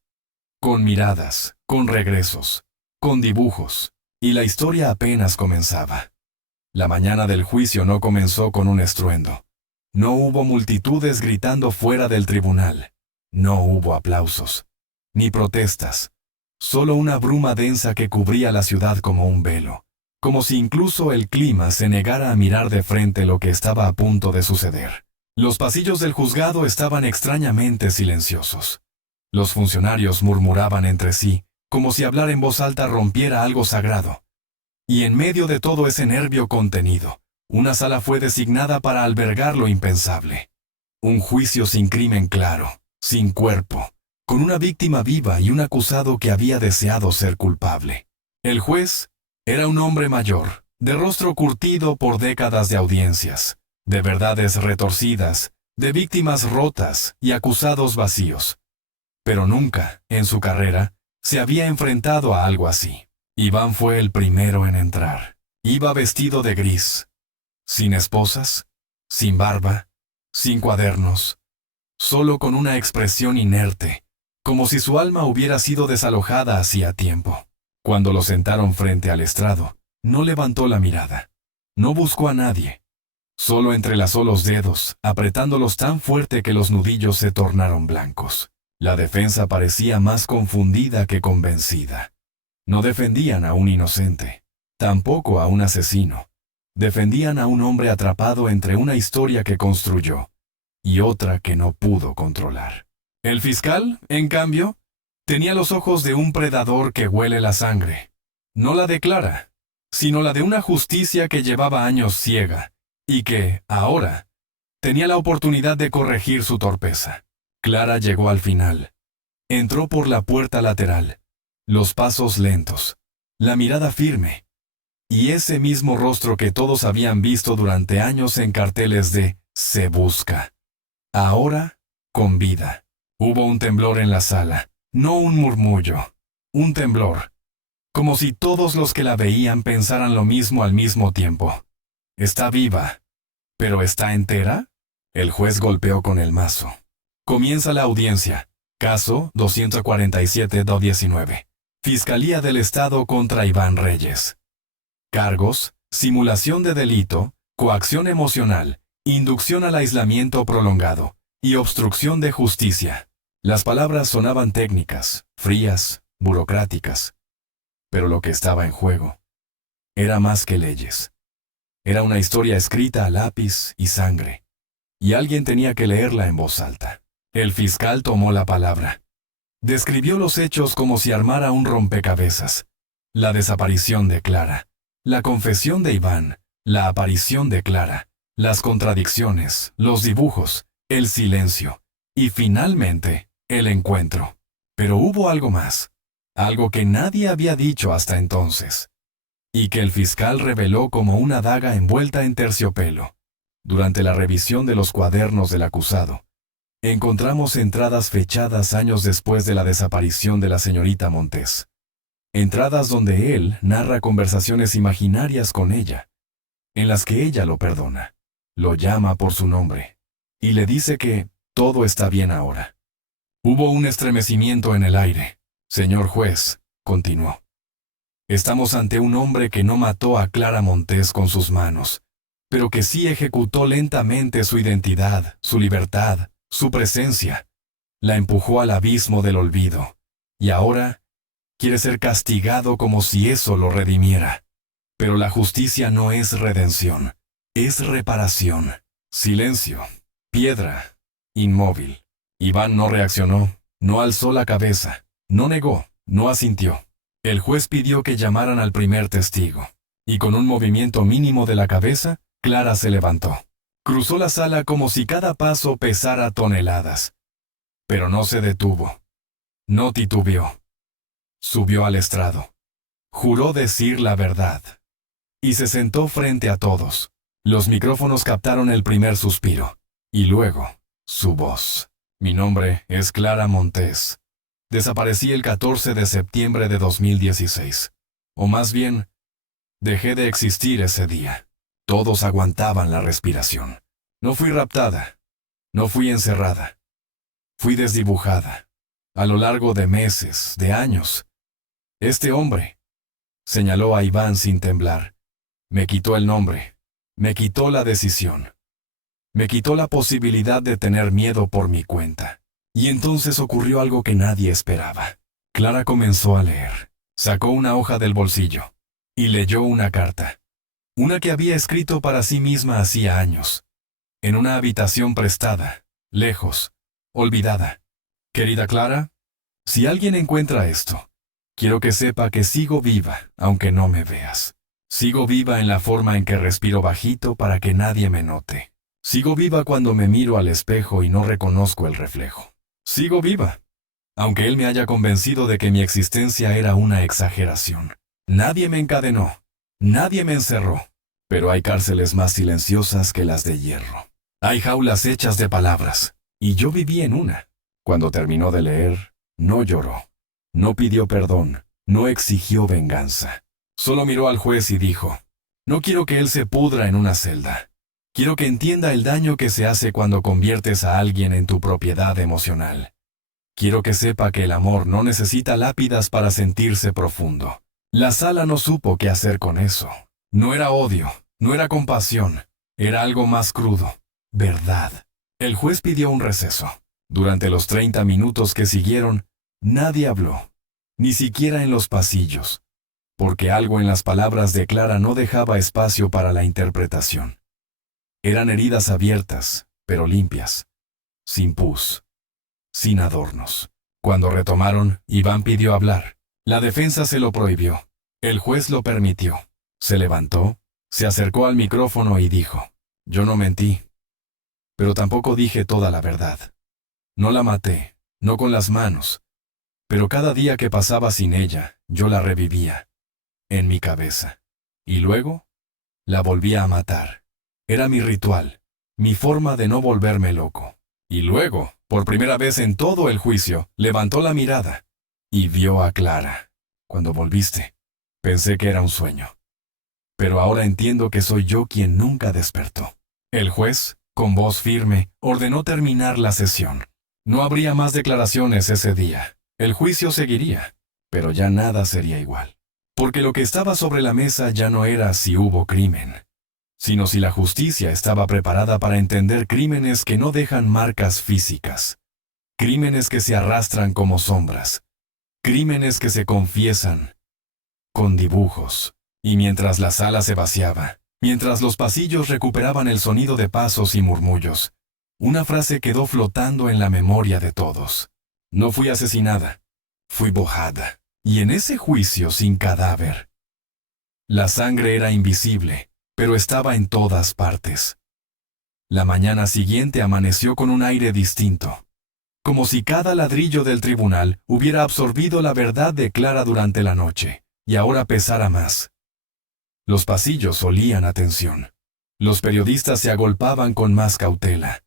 con miradas, con regresos, con dibujos, y la historia apenas comenzaba. La mañana del juicio no comenzó con un estruendo. No hubo multitudes gritando fuera del tribunal. No hubo aplausos, ni protestas. Solo una bruma densa que cubría la ciudad como un velo, como si incluso el clima se negara a mirar de frente lo que estaba a punto de suceder. Los pasillos del juzgado estaban extrañamente silenciosos. Los funcionarios murmuraban entre sí, como si hablar en voz alta rompiera algo sagrado. Y en medio de todo ese nervio contenido, una sala fue designada para albergar lo impensable. Un juicio sin crimen claro, sin cuerpo, con una víctima viva y un acusado que había deseado ser culpable. El juez era un hombre mayor, de rostro curtido por décadas de audiencias, de verdades retorcidas, de víctimas rotas y acusados vacíos. Pero nunca, en su carrera, se había enfrentado a algo así. Iván fue el primero en entrar. Iba vestido de gris, sin esposas, sin barba, sin cuadernos, solo con una expresión inerte, como si su alma hubiera sido desalojada hacía tiempo. Cuando lo sentaron frente al estrado, no levantó la mirada. No buscó a nadie. Solo entrelazó los dedos, apretándolos tan fuerte que los nudillos se tornaron blancos. La defensa parecía más confundida que convencida. No defendían a un inocente, tampoco a un asesino. Defendían a un hombre atrapado entre una historia que construyó y otra que no pudo controlar. El fiscal, en cambio, tenía los ojos de un predador que huele la sangre. No la de Clara, sino la de una justicia que llevaba años ciega y que, ahora, tenía la oportunidad de corregir su torpeza. Clara llegó al final. Entró por la puerta lateral, los pasos lentos, la mirada firme, y ese mismo rostro que todos habían visto durante años en carteles de "Se busca". Ahora, con vida. Hubo un temblor en la sala, no un murmullo, un temblor, como si todos los que la veían pensaran lo mismo al mismo tiempo. ¿Está viva? ¿Pero está entera? El juez golpeó con el mazo. Comienza la audiencia. Caso 247-19. Fiscalía del Estado contra Iván Reyes. Cargos: simulación de delito, coacción emocional, inducción al aislamiento prolongado y obstrucción de justicia. Las palabras sonaban técnicas, frías, burocráticas. Pero lo que estaba en juego era más que leyes. Era una historia escrita a lápiz y sangre. Y alguien tenía que leerla en voz alta. El fiscal tomó la palabra. Describió los hechos como si armara un rompecabezas. La desaparición de Clara, la confesión de Iván, la aparición de Clara, las contradicciones, los dibujos, el silencio, y finalmente, el encuentro. Pero hubo algo más, algo que nadie había dicho hasta entonces, y que el fiscal reveló como una daga envuelta en terciopelo. Durante la revisión de los cuadernos del acusado, encontramos entradas fechadas años después de la desaparición de la señorita Montés. Entradas donde él narra conversaciones imaginarias con ella, en las que ella lo perdona, lo llama por su nombre, y le dice que todo está bien ahora. Hubo un estremecimiento en el aire. Señor juez, continuó. Estamos ante un hombre que no mató a Clara Montés con sus manos, pero que sí ejecutó lentamente su identidad, su libertad, su presencia. La empujó al abismo del olvido, y ahora quiere ser castigado como si eso lo redimiera. Pero la justicia no es redención, es reparación. Silencio. Piedra. Inmóvil. Iván no reaccionó, No alzó la cabeza, no negó, no asintió. El juez pidió que llamaran al primer testigo, y con un movimiento mínimo de la cabeza, Clara se levantó. Cruzó la sala como si cada paso pesara toneladas. Pero no se detuvo. No titubeó. Subió al estrado. Juró decir la verdad. Y se sentó frente a todos. Los micrófonos captaron el primer suspiro. Y luego, su voz. Mi nombre es Clara Montes. Desaparecí el 14 de septiembre de 2016. O más bien, dejé de existir ese día. Todos aguantaban la respiración. No fui raptada. No fui encerrada. Fui desdibujada. A lo largo de meses, de años. Este hombre, señaló a Iván sin temblar, me quitó el nombre. Me quitó la decisión. Me quitó la posibilidad de tener miedo por mi cuenta. Y entonces ocurrió algo que nadie esperaba. Clara comenzó a leer. Sacó una hoja del bolsillo. Y leyó una carta. Una que había escrito para sí misma hacía años. En una habitación prestada, lejos, olvidada. Querida Clara, si alguien encuentra esto, quiero que sepa que sigo viva, aunque no me veas. Sigo viva en la forma en que respiro bajito para que nadie me note. Sigo viva cuando me miro al espejo y no reconozco el reflejo. Sigo viva, aunque él me haya convencido de que mi existencia era una exageración. Nadie me encadenó, nadie me encerró, pero hay cárceles más silenciosas que las de hierro. Hay jaulas hechas de palabras, y yo viví en una. Cuando terminó de leer, no lloró, no pidió perdón, no exigió venganza. Solo miró al juez y dijo, no quiero que él se pudra en una celda. Quiero que entienda el daño que se hace cuando conviertes a alguien en tu propiedad emocional. Quiero que sepa que el amor no necesita lápidas para sentirse profundo. La sala no supo qué hacer con eso. No era odio, no era compasión, era algo más crudo, verdad. El juez pidió un receso. Durante los 30 minutos que siguieron, nadie habló, ni siquiera en los pasillos, porque algo en las palabras de Clara no dejaba espacio para la interpretación. Eran heridas abiertas, pero limpias, sin pus, sin adornos. Cuando retomaron, Iván pidió hablar. La defensa se lo prohibió. El juez lo permitió. Se levantó, se acercó al micrófono y dijo, yo no mentí, pero tampoco dije toda la verdad. No la maté, no con las manos, pero cada día que pasaba sin ella, yo la revivía, en mi cabeza. Y luego, la volvía a matar. Era mi ritual, mi forma de no volverme loco. Y luego, por primera vez en todo el juicio, levantó la mirada y vio a Clara. Cuando volviste, pensé que era un sueño. Pero ahora entiendo que soy yo quien nunca despertó. El juez, con voz firme, ordenó terminar la sesión. No habría más declaraciones ese día. El juicio seguiría, pero ya nada sería igual. Porque lo que estaba sobre la mesa ya no era si hubo crimen, sino si la justicia estaba preparada para entender crímenes que no dejan marcas físicas, crímenes que se arrastran como sombras, crímenes que se confiesan con dibujos. Y mientras la sala se vaciaba, mientras los pasillos recuperaban el sonido de pasos y murmullos, una frase quedó flotando en la memoria de todos. No fui asesinada, fui bojada. Y en ese juicio sin cadáver, la sangre era invisible, pero estaba en todas partes. La mañana siguiente amaneció con un aire distinto, como si cada ladrillo del tribunal hubiera absorbido la verdad de Clara durante la noche, y ahora pesara más. Los pasillos olían a tensión. Los periodistas se agolpaban con más cautela.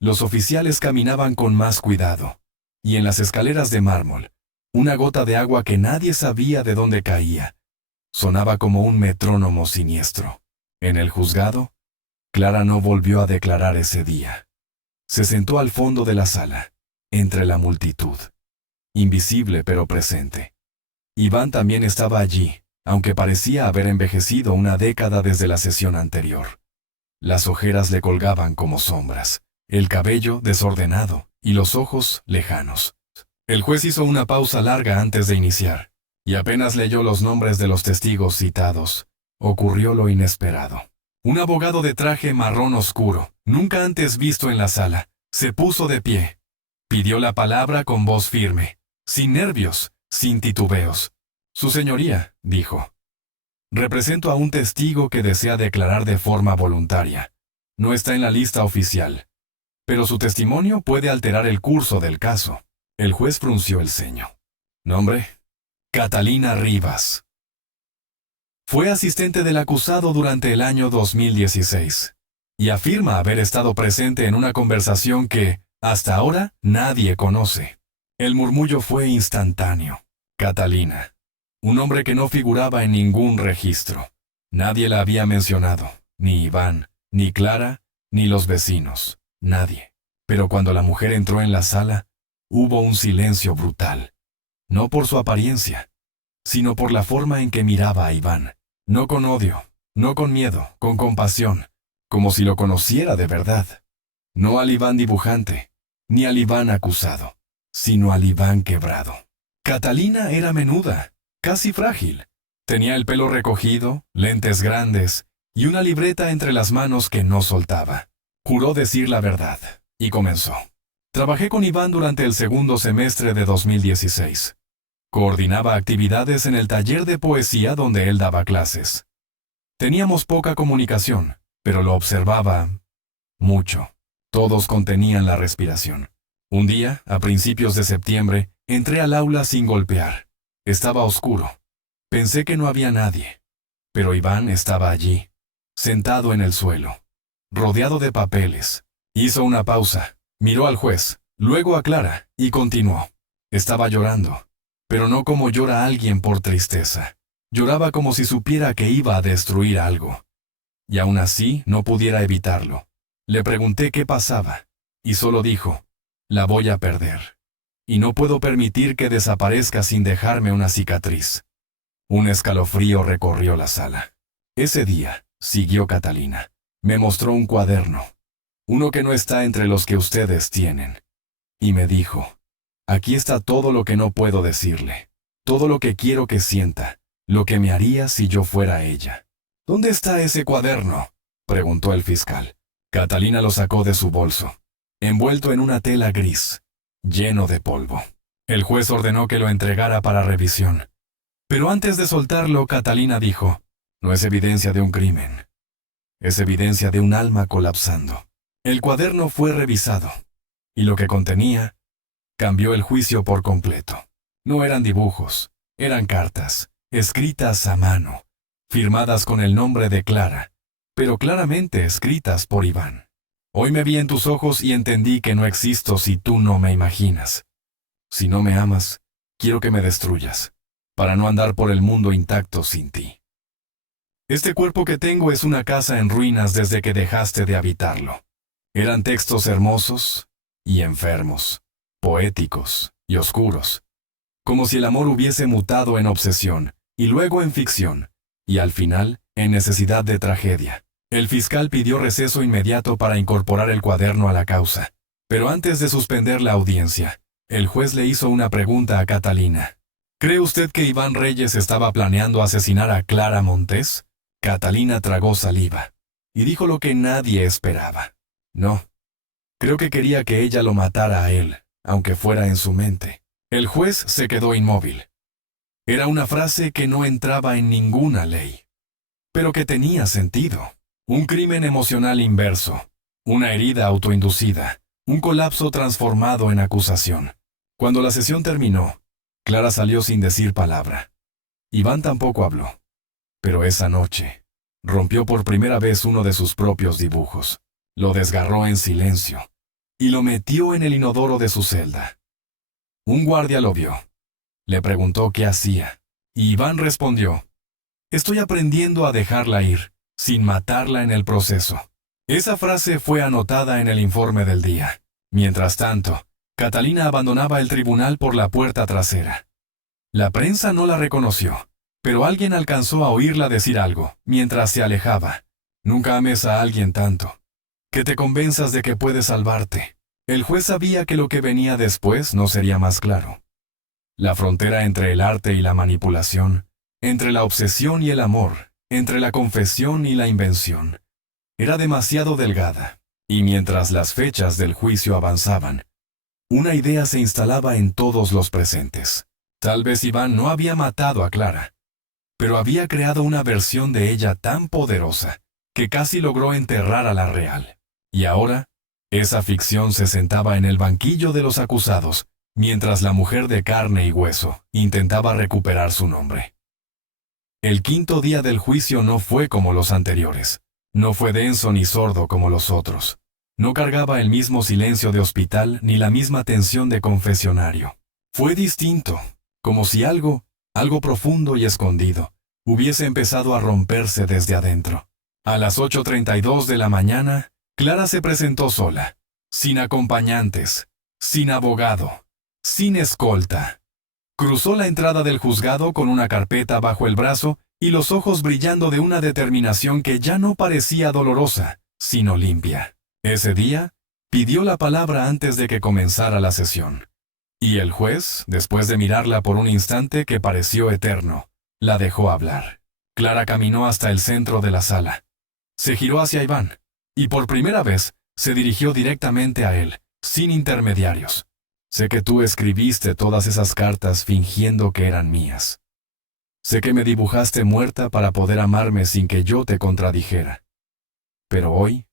Los oficiales caminaban con más cuidado. Y en las escaleras de mármol, una gota de agua que nadie sabía de dónde caía, sonaba como un metrónomo siniestro. En el juzgado, Clara no volvió a declarar ese día. Se sentó al fondo de la sala, entre la multitud, invisible pero presente. Iván también estaba allí, aunque parecía haber envejecido una década desde la sesión anterior. Las ojeras le colgaban como sombras, el cabello desordenado y los ojos lejanos. El juez hizo una pausa larga antes de iniciar, y apenas leyó los nombres de los testigos citados, ocurrió lo inesperado. Un abogado de traje marrón oscuro, nunca antes visto en la sala, se puso de pie. Pidió la palabra con voz firme, sin nervios, sin titubeos. Su señoría, dijo. Represento a un testigo que desea declarar de forma voluntaria. No está en la lista oficial, pero su testimonio puede alterar el curso del caso. El juez frunció el ceño. ¿Nombre? Catalina Rivas. Fue asistente del acusado durante el año 2016 y afirma haber estado presente en una conversación que, hasta ahora, nadie conoce. El murmullo fue instantáneo. Catalina. Un nombre que no figuraba en ningún registro. Nadie la había mencionado, ni Iván, ni Clara, ni los vecinos. Nadie. Pero cuando la mujer entró en la sala, hubo un silencio brutal. No por su apariencia, sino por la forma en que miraba a Iván. No con odio, no con miedo, con compasión, como si lo conociera de verdad. No al Iván dibujante, ni al Iván acusado, sino al Iván quebrado. Catalina era menuda, casi frágil. Tenía el pelo recogido, lentes grandes y una libreta entre las manos que no soltaba. Juró decir la verdad, y comenzó. Trabajé con Iván durante el segundo semestre de 2016. Coordinaba actividades en el taller de poesía donde él daba clases. Teníamos poca comunicación, pero lo observaba mucho. Todos contenían la respiración. Un día, a principios de septiembre, entré al aula sin golpear. Estaba oscuro. Pensé que no había nadie. Pero Iván estaba allí, sentado en el suelo, rodeado de papeles. Hizo una pausa, miró al juez, luego a Clara, y continuó. Estaba llorando, pero no como llora alguien por tristeza. Lloraba como si supiera que iba a destruir algo. Y aún así no pudiera evitarlo. Le pregunté qué pasaba, y solo dijo, la voy a perder. Y no puedo permitir que desaparezca sin dejarme una cicatriz. Un escalofrío recorrió la sala. Ese día, siguió Catalina, me mostró un cuaderno. Uno que no está entre los que ustedes tienen. Y me dijo, aquí está todo lo que no puedo decirle, todo lo que quiero que sienta, lo que me haría si yo fuera ella. ¿Dónde está ese cuaderno?, preguntó el fiscal. Catalina lo sacó de su bolso, envuelto en una tela gris, lleno de polvo. El juez ordenó que lo entregara para revisión. Pero antes de soltarlo, Catalina dijo, no es evidencia de un crimen, es evidencia de un alma colapsando. El cuaderno fue revisado, y lo que contenía cambió el juicio por completo. No eran dibujos, eran cartas, escritas a mano, firmadas con el nombre de Clara, pero claramente escritas por Iván. Hoy me vi en tus ojos y entendí que no existo si tú no me imaginas. Si no me amas, quiero que me destruyas, para no andar por el mundo intacto sin ti. Este cuerpo que tengo es una casa en ruinas desde que dejaste de habitarlo. Eran textos hermosos y enfermos, poéticos y oscuros, como si el amor hubiese mutado en obsesión, y luego en ficción, y al final, en necesidad de tragedia. El fiscal pidió receso inmediato para incorporar el cuaderno a la causa, pero antes de suspender la audiencia, el juez le hizo una pregunta a Catalina. ¿Cree usted que Iván Reyes estaba planeando asesinar a Clara Montes? Catalina tragó saliva, y dijo lo que nadie esperaba. No. Creo que quería que ella lo matara a él, aunque fuera en su mente. El juez se quedó inmóvil. Era una frase que no entraba en ninguna ley, pero que tenía sentido. Un crimen emocional inverso, una herida autoinducida, un colapso transformado en acusación. Cuando la sesión terminó, Clara salió sin decir palabra. Iván tampoco habló. Pero esa noche, rompió por primera vez uno de sus propios dibujos. Lo desgarró en silencio y lo metió en el inodoro de su celda. Un guardia lo vio. Le preguntó qué hacía, y Iván respondió, estoy aprendiendo a dejarla ir, sin matarla en el proceso. Esa frase fue anotada en el informe del día. Mientras tanto, Catalina abandonaba el tribunal por la puerta trasera. La prensa no la reconoció, pero alguien alcanzó a oírla decir algo, mientras se alejaba. Nunca ames a alguien tanto. Que te convenzas de que puedes salvarte. El juez sabía que lo que venía después no sería más claro. La frontera entre el arte y la manipulación, entre la obsesión y el amor, entre la confesión y la invención, era demasiado delgada, y mientras las fechas del juicio avanzaban, Una idea se instalaba en todos los presentes. Tal vez Iván no había matado a Clara, pero había creado una versión de ella tan poderosa que casi logró enterrar a la real. Y ahora, esa ficción se sentaba en el banquillo de los acusados, mientras la mujer de carne y hueso intentaba recuperar su nombre. El quinto día del juicio no fue como los anteriores. No fue denso ni sordo como los otros. No cargaba el mismo silencio de hospital ni la misma tensión de confesionario. Fue distinto, como si algo profundo y escondido, hubiese empezado a romperse desde adentro. A las 8:32 de la mañana, Clara se presentó sola, sin acompañantes, sin abogado, sin escolta. Cruzó la entrada del juzgado con una carpeta bajo el brazo y los ojos brillando de una determinación que ya no parecía dolorosa, sino limpia. Ese día, pidió la palabra antes de que comenzara la sesión. Y el juez, después de mirarla por un instante que pareció eterno, la dejó hablar. Clara caminó hasta el centro de la sala. Se giró hacia Iván, y por primera vez se dirigió directamente a él, sin intermediarios. Sé que tú escribiste todas esas cartas fingiendo que eran mías. Sé que me dibujaste muerta para poder amarme sin que yo te contradijera. Pero hoy,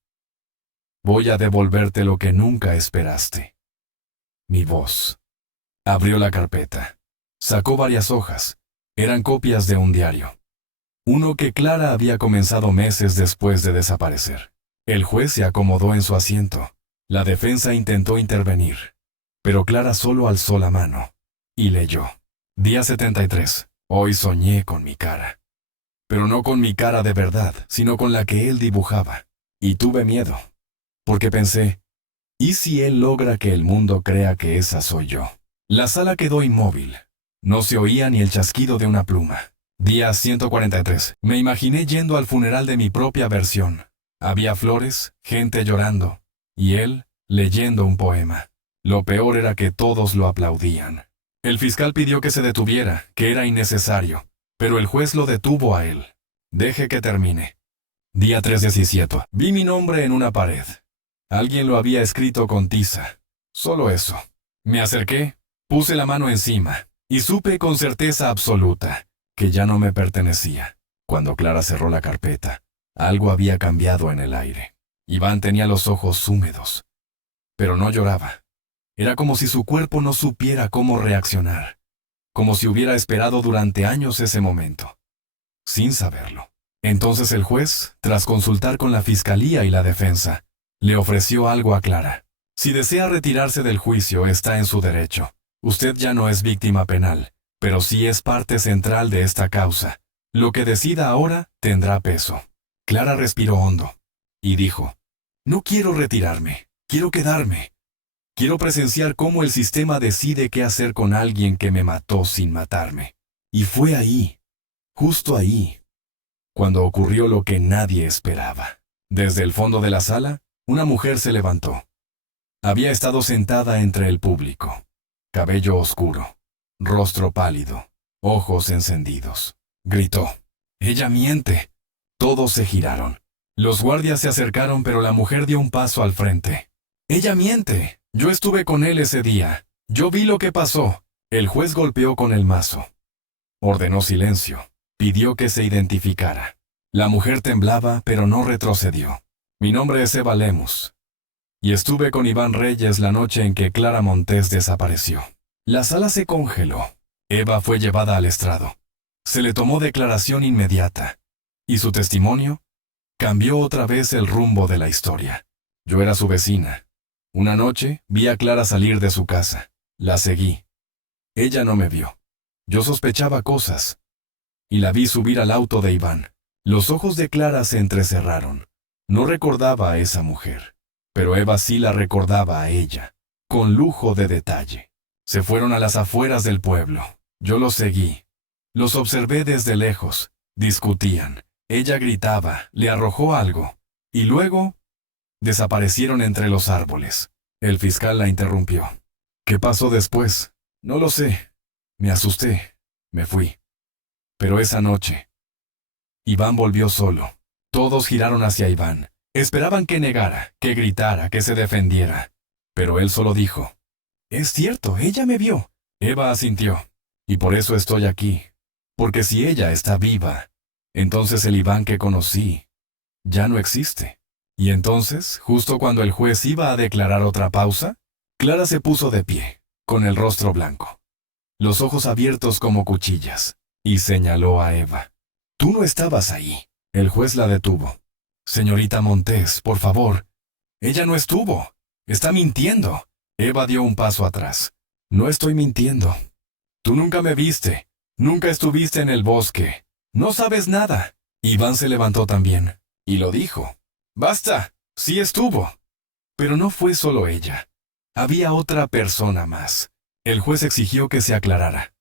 voy a devolverte lo que nunca esperaste. Mi voz. Abrió la carpeta. Sacó varias hojas. Eran copias de un diario. Uno que Clara había comenzado meses después de desaparecer. El juez se acomodó en su asiento. La defensa intentó intervenir, pero Clara solo alzó la mano y leyó. Día 73. Hoy soñé con mi cara. Pero no con mi cara de verdad, sino con la que él dibujaba. Y tuve miedo, porque pensé, ¿y si él logra que el mundo crea que esa soy yo? La sala quedó inmóvil. No se oía ni el chasquido de una pluma. Día 143. Me imaginé yendo al funeral de mi propia versión. Había flores, gente llorando, y él leyendo un poema. Lo peor era que todos lo aplaudían. El fiscal pidió que se detuviera, que era innecesario, pero el juez lo detuvo a él. Deje que termine. Día 317. Vi mi nombre en una pared. Alguien lo había escrito con tiza. Solo eso. Me acerqué, puse la mano encima, y supe con certeza absoluta que ya no me pertenecía. Cuando Clara cerró la carpeta, algo había cambiado en el aire. Iván tenía los ojos húmedos, pero no lloraba. Era como si su cuerpo no supiera cómo reaccionar, como si hubiera esperado durante años ese momento, sin saberlo. Entonces el juez, tras consultar con la fiscalía y la defensa, le ofreció algo a Clara. Si desea retirarse del juicio, está en su derecho. Usted ya no es víctima penal, pero sí es parte central de esta causa. Lo que decida ahora tendrá peso. Clara respiró hondo y dijo, no quiero retirarme, quiero quedarme. Quiero presenciar cómo el sistema decide qué hacer con alguien que me mató sin matarme. Y fue ahí, justo ahí, cuando ocurrió lo que nadie esperaba. Desde el fondo de la sala, una mujer se levantó. Había estado sentada entre el público. Cabello oscuro, rostro pálido, ojos encendidos. Gritó, «¡Ella miente!». Todos se giraron. Los guardias se acercaron, pero la mujer dio un paso al frente. «¡Ella miente! Yo estuve con él ese día. Yo vi lo que pasó». El juez golpeó con el mazo. Ordenó silencio. Pidió que se identificara. La mujer temblaba, pero no retrocedió. «Mi nombre es Eva Lemus. Y estuve con Iván Reyes la noche en que Clara Montes desapareció». La sala se congeló. Eva fue llevada al estrado. Se le tomó declaración inmediata. Y su testimonio cambió otra vez el rumbo de la historia. Yo era su vecina. Una noche vi a Clara salir de su casa. La seguí. Ella no me vio. Yo sospechaba cosas. Y la vi subir al auto de Iván. Los ojos de Clara se entrecerraron. No recordaba a esa mujer, pero Eva sí la recordaba a ella, con lujo de detalle. Se fueron a las afueras del pueblo. Yo los seguí. Los observé desde lejos. Discutían. Ella gritaba, le arrojó algo. Y luego desaparecieron entre los árboles. El fiscal la interrumpió. ¿Qué pasó después? No lo sé. Me asusté. Me fui. Pero esa noche, Iván volvió solo. Todos giraron hacia Iván. Esperaban que negara, que gritara, que se defendiera. Pero él solo dijo, Es cierto, ella me vio. Eva asintió. Y por eso estoy aquí. Porque si ella está viva, entonces el Iván que conocí ya no existe. Y entonces, justo cuando el juez iba a declarar otra pausa, Clara se puso de pie, con el rostro blanco, los ojos abiertos como cuchillas, y señaló a Eva. Tú no estabas ahí. El juez la detuvo. Señorita Montes, por favor. Ella no estuvo. Está mintiendo. Eva dio un paso atrás. No estoy mintiendo. Tú nunca me viste. Nunca estuviste en el bosque. No sabes nada. Iván se levantó también, y lo dijo. Basta. Sí estuvo. Pero no fue solo ella. Había otra persona más. El juez exigió que se aclarara.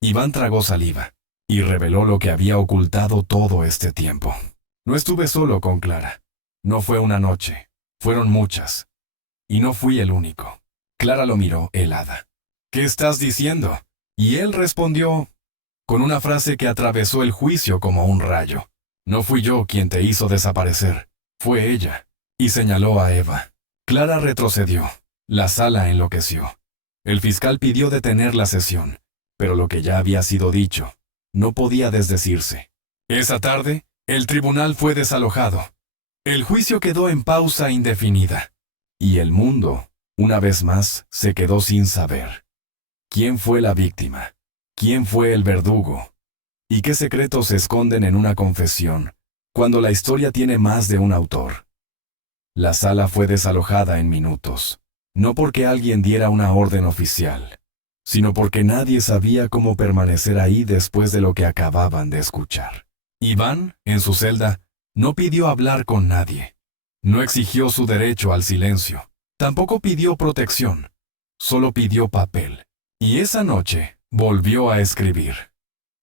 Iván tragó saliva, y reveló lo que había ocultado todo este tiempo. No estuve solo con Clara. No fue una noche. Fueron muchas. Y no fui el único. Clara lo miró, helada. ¿Qué estás diciendo? Y él respondió con una frase que atravesó el juicio como un rayo. No fui yo quien te hizo desaparecer. Fue ella. Y señaló a Eva. Clara retrocedió. La sala enloqueció. El fiscal pidió detener la sesión, pero lo que ya había sido dicho no podía desdecirse. Esa tarde, el tribunal fue desalojado. El juicio quedó en pausa indefinida. Y el mundo, una vez más, se quedó sin saber. ¿Quién fue la víctima? ¿Quién fue el verdugo? ¿Y qué secretos se esconden en una confesión, cuando la historia tiene más de un autor? La sala fue desalojada en minutos, no porque alguien diera una orden oficial, sino porque nadie sabía cómo permanecer ahí después de lo que acababan de escuchar. Iván, en su celda, no pidió hablar con nadie. No exigió su derecho al silencio. Tampoco pidió protección. Solo pidió papel. Y esa noche volvió a escribir.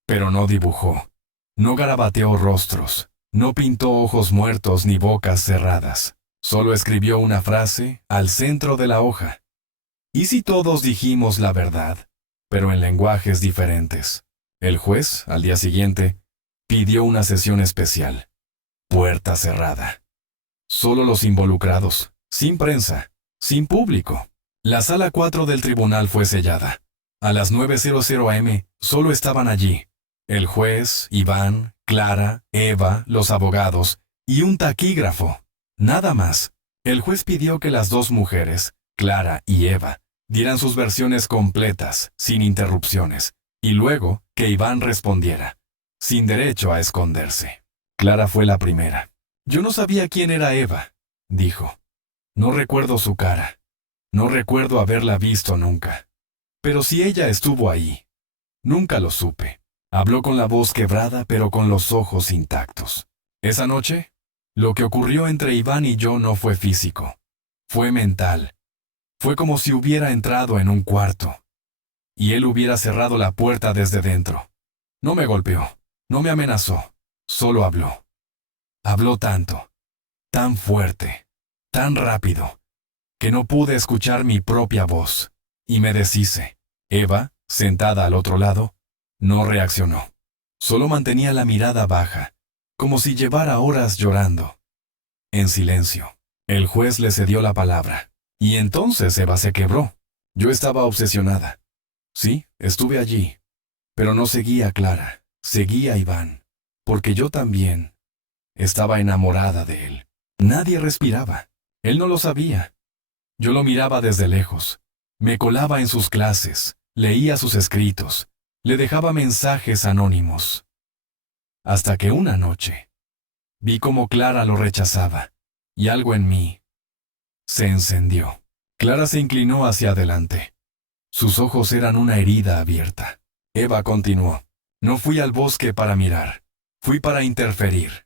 Pero no dibujó. No garabateó rostros. No pintó ojos muertos ni bocas cerradas. Solo escribió una frase al centro de la hoja. ¿Y si todos dijimos la verdad, pero en lenguajes diferentes? El juez, al día siguiente, pidió una sesión especial. Puerta cerrada. Solo los involucrados, sin prensa, sin público. La sala 4 del tribunal fue sellada. A las 9:00 am, solo estaban allí el juez, Iván, Clara, Eva, los abogados y un taquígrafo. Nada más. El juez pidió que las dos mujeres, Clara y Eva, dieran sus versiones completas, sin interrupciones, y luego que Iván respondiera, sin derecho a esconderse. Clara fue la primera. Yo no sabía quién era Eva, dijo. No recuerdo su cara. No recuerdo haberla visto nunca. Pero si ella estuvo ahí, nunca lo supe. Habló con la voz quebrada, pero con los ojos intactos. Esa noche, lo que ocurrió entre Iván y yo no fue físico. Fue mental. Fue como si hubiera entrado en un cuarto, y él hubiera cerrado la puerta desde dentro. No me golpeó, no me amenazó, solo habló. Habló tanto, tan fuerte, tan rápido, que no pude escuchar mi propia voz, y me deshice. Eva, sentada al otro lado, no reaccionó. Solo mantenía la mirada baja, como si llevara horas llorando. En silencio, el juez le cedió la palabra, y entonces Eva se quebró. Yo estaba obsesionada. Sí, estuve allí, pero no seguía a Clara, seguía a Iván, porque yo también estaba enamorada de él. Nadie respiraba. Él no lo sabía. Yo lo miraba desde lejos. Me colaba en sus clases, leía sus escritos, le dejaba mensajes anónimos. Hasta que una noche vi cómo Clara lo rechazaba, y algo en mí se encendió. Clara se inclinó hacia adelante. Sus ojos eran una herida abierta. Eva continuó. No fui al bosque para mirar. Fui para interferir.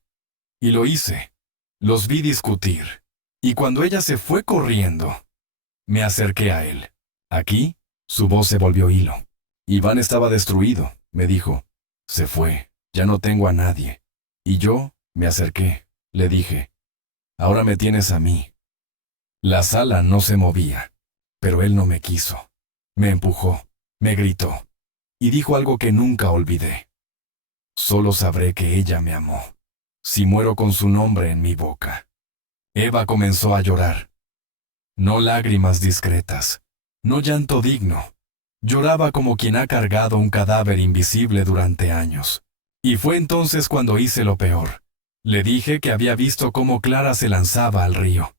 Y lo hice. Los vi discutir. Y cuando ella se fue corriendo, me acerqué a él. Aquí, su voz se volvió hilo. Iván estaba destruido, me dijo. Se fue. Ya no tengo a nadie. Y yo me acerqué. Le dije, ahora me tienes a mí. La sala no se movía, pero él no me quiso. Me empujó, me gritó, y dijo algo que nunca olvidé. Solo sabré que ella me amó, si muero con su nombre en mi boca. Eva comenzó a llorar. No lágrimas discretas, no llanto digno. Lloraba como quien ha cargado un cadáver invisible durante años. Y fue entonces cuando hice lo peor. Le dije que había visto cómo Clara se lanzaba al río.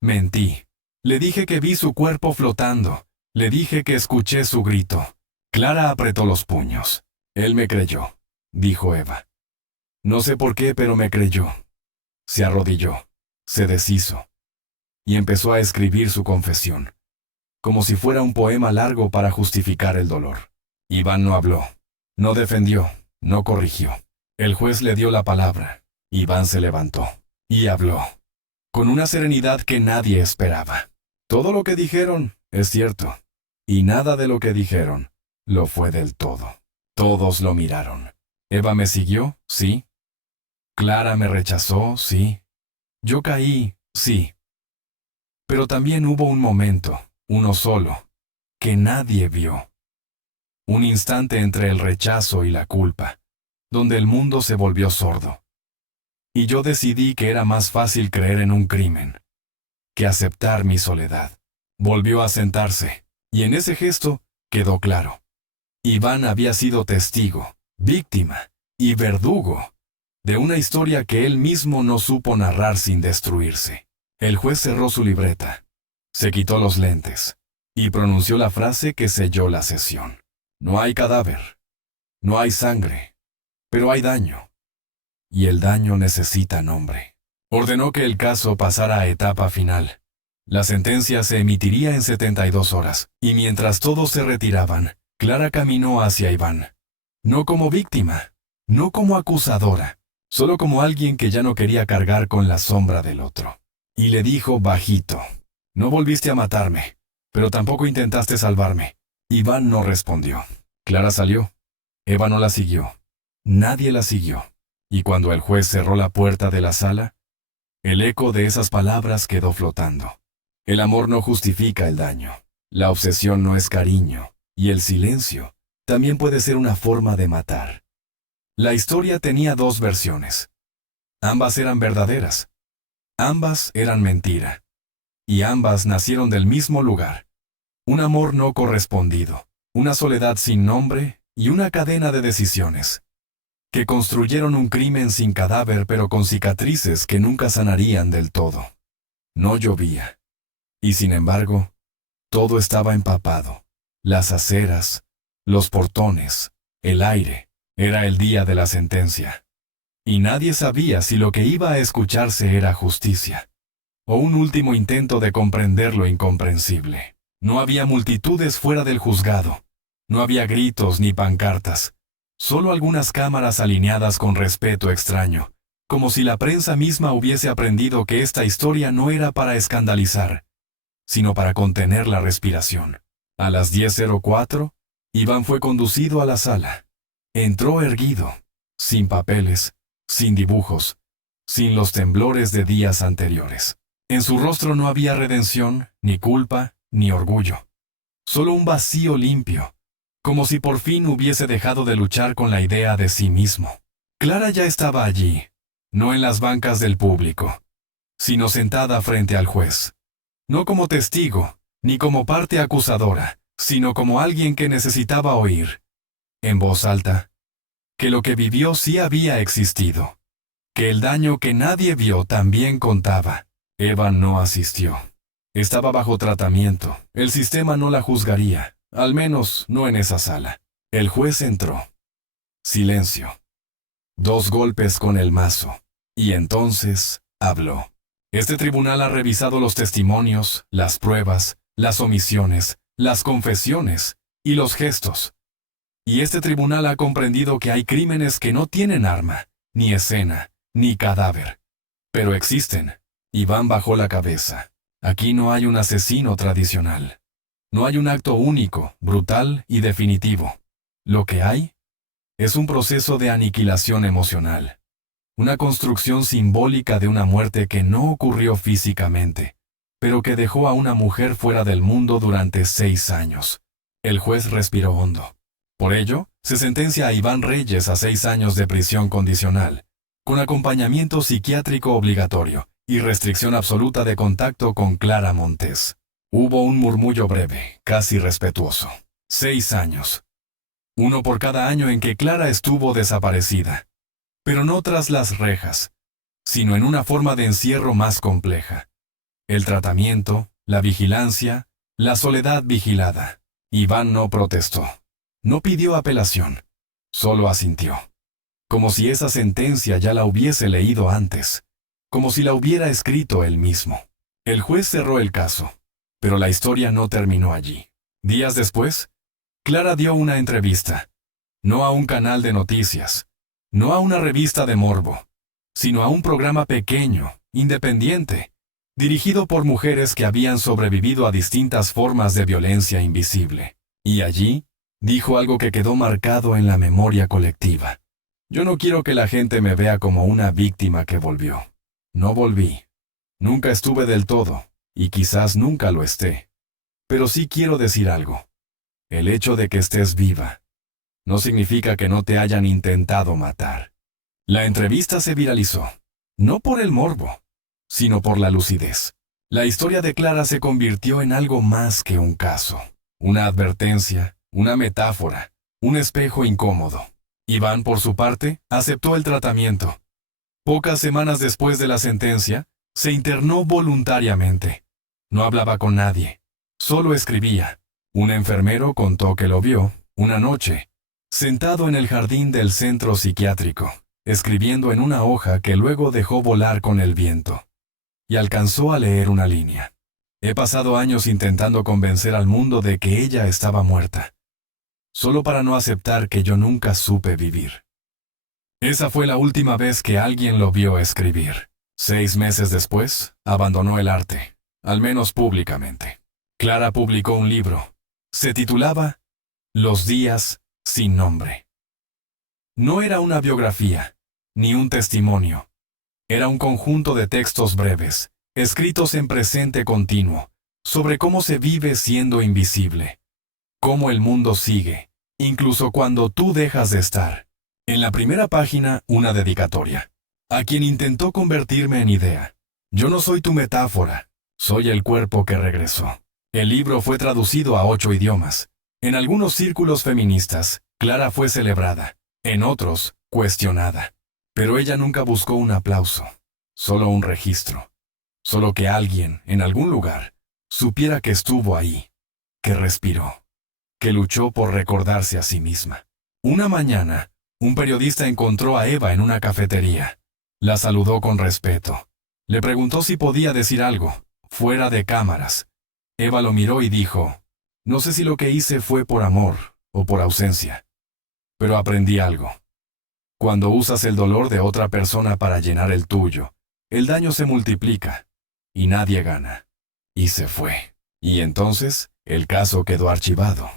Mentí. Le dije que vi su cuerpo flotando. Le dije que escuché su grito. Clara apretó los puños. Él me creyó, dijo Eva. No sé por qué, pero me creyó. Se arrodilló, se deshizo, y empezó a escribir su confesión, como si fuera un poema largo para justificar el dolor. Iván no habló, no defendió, no corrigió. El juez le dio la palabra. Iván se levantó y habló, con una serenidad que nadie esperaba. Todo lo que dijeron es cierto, y nada de lo que dijeron lo fue del todo. Todos lo miraron. Eva me siguió, sí. Clara me rechazó, sí. Yo caí, sí. Pero también hubo un momento, uno solo, que nadie vio. Un instante entre el rechazo y la culpa, donde el mundo se volvió sordo. Y yo decidí que era más fácil creer en un crimen que aceptar mi soledad. Volvió a sentarse, y en ese gesto quedó claro. Iván había sido testigo, víctima y verdugo de una historia que él mismo no supo narrar sin destruirse. El juez cerró su libreta, se quitó los lentes y pronunció la frase que selló la sesión. No hay cadáver, no hay sangre, pero hay daño. Y el daño necesita nombre. Ordenó que el caso pasara a etapa final. La sentencia se emitiría en 72 horas, y mientras todos se retiraban, Clara caminó hacia Iván. No como víctima, no como acusadora, solo como alguien que ya no quería cargar con la sombra del otro. Y le dijo bajito, no volviste a matarme, pero tampoco intentaste salvarme. Iván no respondió. Clara salió. Eva no la siguió. Nadie la siguió. Y cuando el juez cerró la puerta de la sala, el eco de esas palabras quedó flotando. El amor no justifica el daño. La obsesión no es cariño. Y el silencio también puede ser una forma de matar. La historia tenía dos versiones. Ambas eran verdaderas. Ambas eran mentira. Y ambas nacieron del mismo lugar. Un amor no correspondido, una soledad sin nombre y una cadena de decisiones que construyeron un crimen sin cadáver pero con cicatrices que nunca sanarían del todo. No llovía. Y sin embargo, todo estaba empapado. Las aceras, los portones, el aire. Era el día de la sentencia. Y nadie sabía si lo que iba a escucharse era justicia, o un último intento de comprender lo incomprensible. No había multitudes fuera del juzgado. No había gritos ni pancartas. Solo algunas cámaras alineadas con respeto extraño, como si la prensa misma hubiese aprendido que esta historia no era para escandalizar, sino para contener la respiración. A las 10:04, Iván fue conducido a la sala. Entró erguido, sin papeles, sin dibujos, sin los temblores de días anteriores. En su rostro no había redención, ni culpa, ni orgullo. Solo un vacío limpio, como si por fin hubiese dejado de luchar con la idea de sí mismo. Clara ya estaba allí, no en las bancas del público, sino sentada frente al juez. No como testigo, ni como parte acusadora, sino como alguien que necesitaba oír, en voz alta, que lo que vivió sí había existido, que el daño que nadie vio también contaba. Eva no asistió. Estaba bajo tratamiento. El sistema no la juzgaría, al menos no en esa sala. El juez entró. Silencio. 2 golpes con el mazo. Y entonces habló. Este tribunal ha revisado los testimonios, las pruebas, las omisiones, las confesiones y los gestos. Y este tribunal ha comprendido que hay crímenes que no tienen arma, ni escena, ni cadáver. Pero existen. Iván bajó la cabeza. Aquí no hay un asesino tradicional. No hay un acto único, brutal y definitivo. Lo que hay es un proceso de aniquilación emocional. Una construcción simbólica de una muerte que no ocurrió físicamente, pero que dejó a una mujer fuera del mundo durante 6 años. El juez respiró hondo. Por ello, se sentencia a Iván Reyes a 6 años de prisión condicional, con acompañamiento psiquiátrico obligatorio y restricción absoluta de contacto con Clara Montes. Hubo un murmullo breve, casi respetuoso. 6 años. Uno por cada año en que Clara estuvo desaparecida. Pero no tras las rejas, sino en una forma de encierro más compleja. El tratamiento, la vigilancia, la soledad vigilada. Iván no protestó. No pidió apelación. Solo asintió. Como si esa sentencia ya la hubiese leído antes. Como si la hubiera escrito él mismo. El juez cerró el caso. Pero la historia no terminó allí. Días después, Clara dio una entrevista. No a un canal de noticias. No a una revista de morbo. Sino a un programa pequeño, independiente, dirigido por mujeres que habían sobrevivido a distintas formas de violencia invisible. Y allí, dijo algo que quedó marcado en la memoria colectiva. Yo no quiero que la gente me vea como una víctima que volvió. No volví. Nunca estuve del todo, y quizás nunca lo esté. Pero sí quiero decir algo. El hecho de que estés viva no significa que no te hayan intentado matar. La entrevista se viralizó, no por el morbo, sino por la lucidez. La historia de Clara se convirtió en algo más que un caso, una advertencia, una metáfora, un espejo incómodo. Iván, por su parte, aceptó el tratamiento. Pocas semanas después de la sentencia, se internó voluntariamente. No hablaba con nadie, solo escribía. Un enfermero contó que lo vio, una noche, sentado en el jardín del centro psiquiátrico, escribiendo en una hoja que luego dejó volar con el viento. Y alcanzó a leer una línea. He pasado años intentando convencer al mundo de que ella estaba muerta, solo para no aceptar que yo nunca supe vivir. Esa fue la última vez que alguien lo vio escribir. 6 meses después, abandonó el arte, al menos públicamente. Clara publicó un libro. Se titulaba Los días sin nombre. No era una biografía, ni un testimonio. Era un conjunto de textos breves, escritos en presente continuo, sobre cómo se vive siendo invisible. Cómo el mundo sigue, incluso cuando tú dejas de estar. En la primera página, una dedicatoria. A quien intentó convertirme en idea. Yo no soy tu metáfora, soy el cuerpo que regresó. El libro fue traducido a 8 idiomas. En algunos círculos feministas, Clara fue celebrada. En otros, cuestionada. Pero ella nunca buscó un aplauso, solo un registro. Solo que alguien, en algún lugar, supiera que estuvo ahí, que respiró, que luchó por recordarse a sí misma. Una mañana, un periodista encontró a Eva en una cafetería. La saludó con respeto. Le preguntó si podía decir algo, fuera de cámaras. Eva lo miró y dijo, no sé si lo que hice fue por amor o por ausencia, pero aprendí algo. Cuando usas el dolor de otra persona para llenar el tuyo, el daño se multiplica y nadie gana. Y se fue. Y entonces, el caso quedó archivado.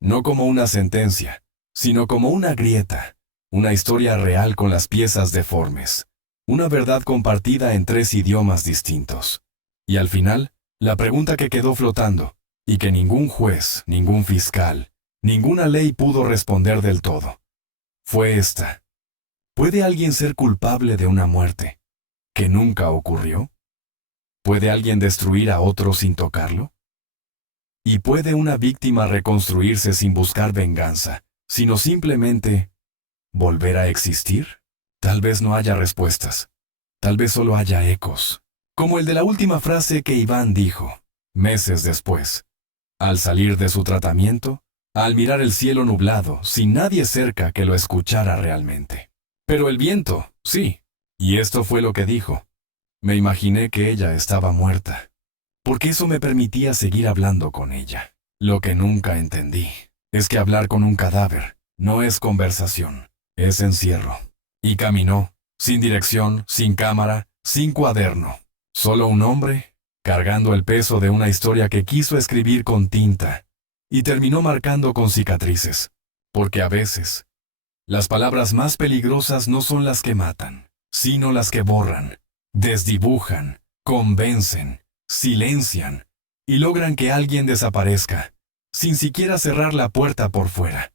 No como una sentencia, sino como una grieta, una historia real con las piezas deformes, una verdad compartida en 3 idiomas distintos. Y al final, la pregunta que quedó flotando, y que ningún juez, ningún fiscal, ninguna ley pudo responder del todo, fue esta. ¿Puede alguien ser culpable de una muerte que nunca ocurrió? ¿Puede alguien destruir a otro sin tocarlo? ¿Y puede una víctima reconstruirse sin buscar venganza, sino simplemente volver a existir? Tal vez no haya respuestas. Tal vez solo haya ecos. Como el de la última frase que Iván dijo, meses después. Al salir de su tratamiento, al mirar el cielo nublado, sin nadie cerca que lo escuchara realmente. Pero el viento, sí. Y esto fue lo que dijo. Me imaginé que ella estaba muerta, porque eso me permitía seguir hablando con ella. Lo que nunca entendí es que hablar con un cadáver no es conversación, es encierro. Y caminó, sin dirección, sin cámara, sin cuaderno. Solo un hombre, cargando el peso de una historia que quiso escribir con tinta, y terminó marcando con cicatrices. Porque a veces, las palabras más peligrosas no son las que matan, sino las que borran, desdibujan, convencen, silencian, y logran que alguien desaparezca, sin siquiera cerrar la puerta por fuera.